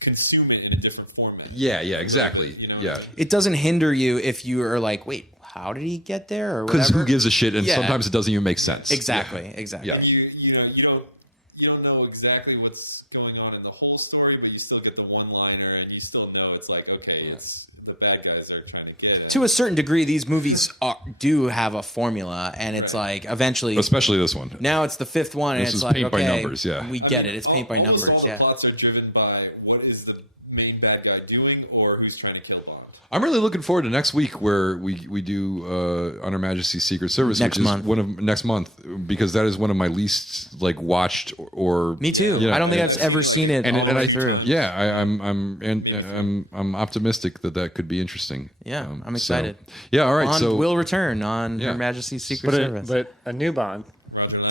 consume it in a different format. Yeah, exactly. Yeah, it doesn't hinder you if you are like, wait, how did he get there? Or because who gives a shit? And sometimes it doesn't even make sense. Exactly. Yeah. You don't know exactly what's going on in the whole story, but you still get the one-liner, and you still know it's like it's. The bad guys are trying to get it. To a certain degree, these movies do have a formula, and it's like eventually, especially this one. Now it's the 5th one, and this it's is like paint okay, by numbers. Yeah, we get it. It's paint by numbers. All the plots are driven by what is the main bad guy doing, or who's trying to kill Bond. I'm really looking forward to next week where we do On Her Majesty's Secret Service next month, because that is one of my least like watched or. Me too. I don't think I've ever seen it all the way through. Yeah, I'm optimistic that could be interesting. Yeah, I'm excited. All right. Bond will return on Her Majesty's Secret Service, but a new Bond.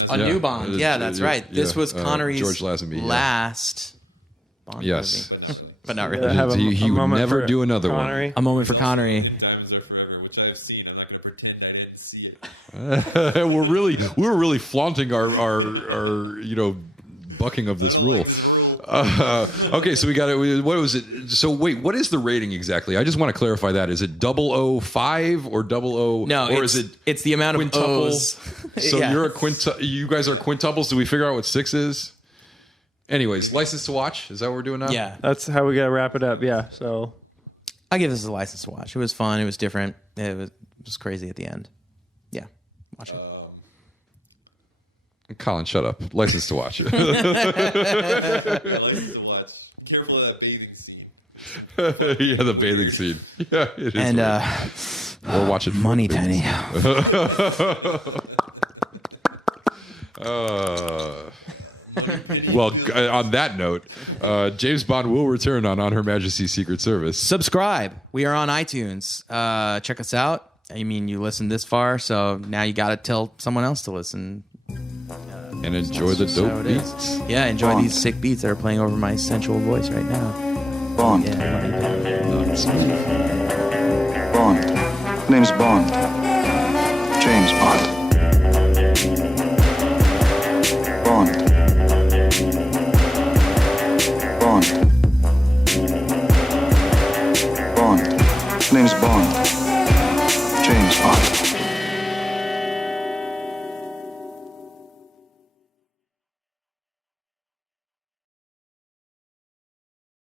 New Bond. Yeah, that's right. This was Connery's George Lazenby, last Bond movie. But not really. He would never do another Connery. one. A moment for Connery. Diamonds Are Forever, which I have seen. I'm not going to pretend I didn't see it. We're really flaunting our bucking of this rule. Okay, so we got it. What was it? So wait, what is the rating exactly? I just want to clarify that. Is it 005 or 00? No, or it's the amount of O's. So you're you guys are quintuples. Do we figure out what 6 is? Anyways, License to Watch. Is that what we're doing now? Yeah. That's how we got to wrap it up. Yeah. So I give this a License to Watch. It was fun. It was different. It was crazy at the end. Yeah. Watch it. Colin, shut up. License to Watch. License to Watch. Be careful of that bathing scene. Yeah, the bathing scene. Yeah, it is. And or watch it. Money Penny. Well, on that note, James Bond will return on Her Majesty's Secret Service. Subscribe. We are on iTunes. Check us out. I mean, you listened this far, so now you got to tell someone else to listen. And enjoy the dope beats. Yeah, enjoy these sick beats that are playing over my sensual voice right now. Bond. Bond. Name's Bond. James Bond. Bond. Bond. Name's Bond. James Bond.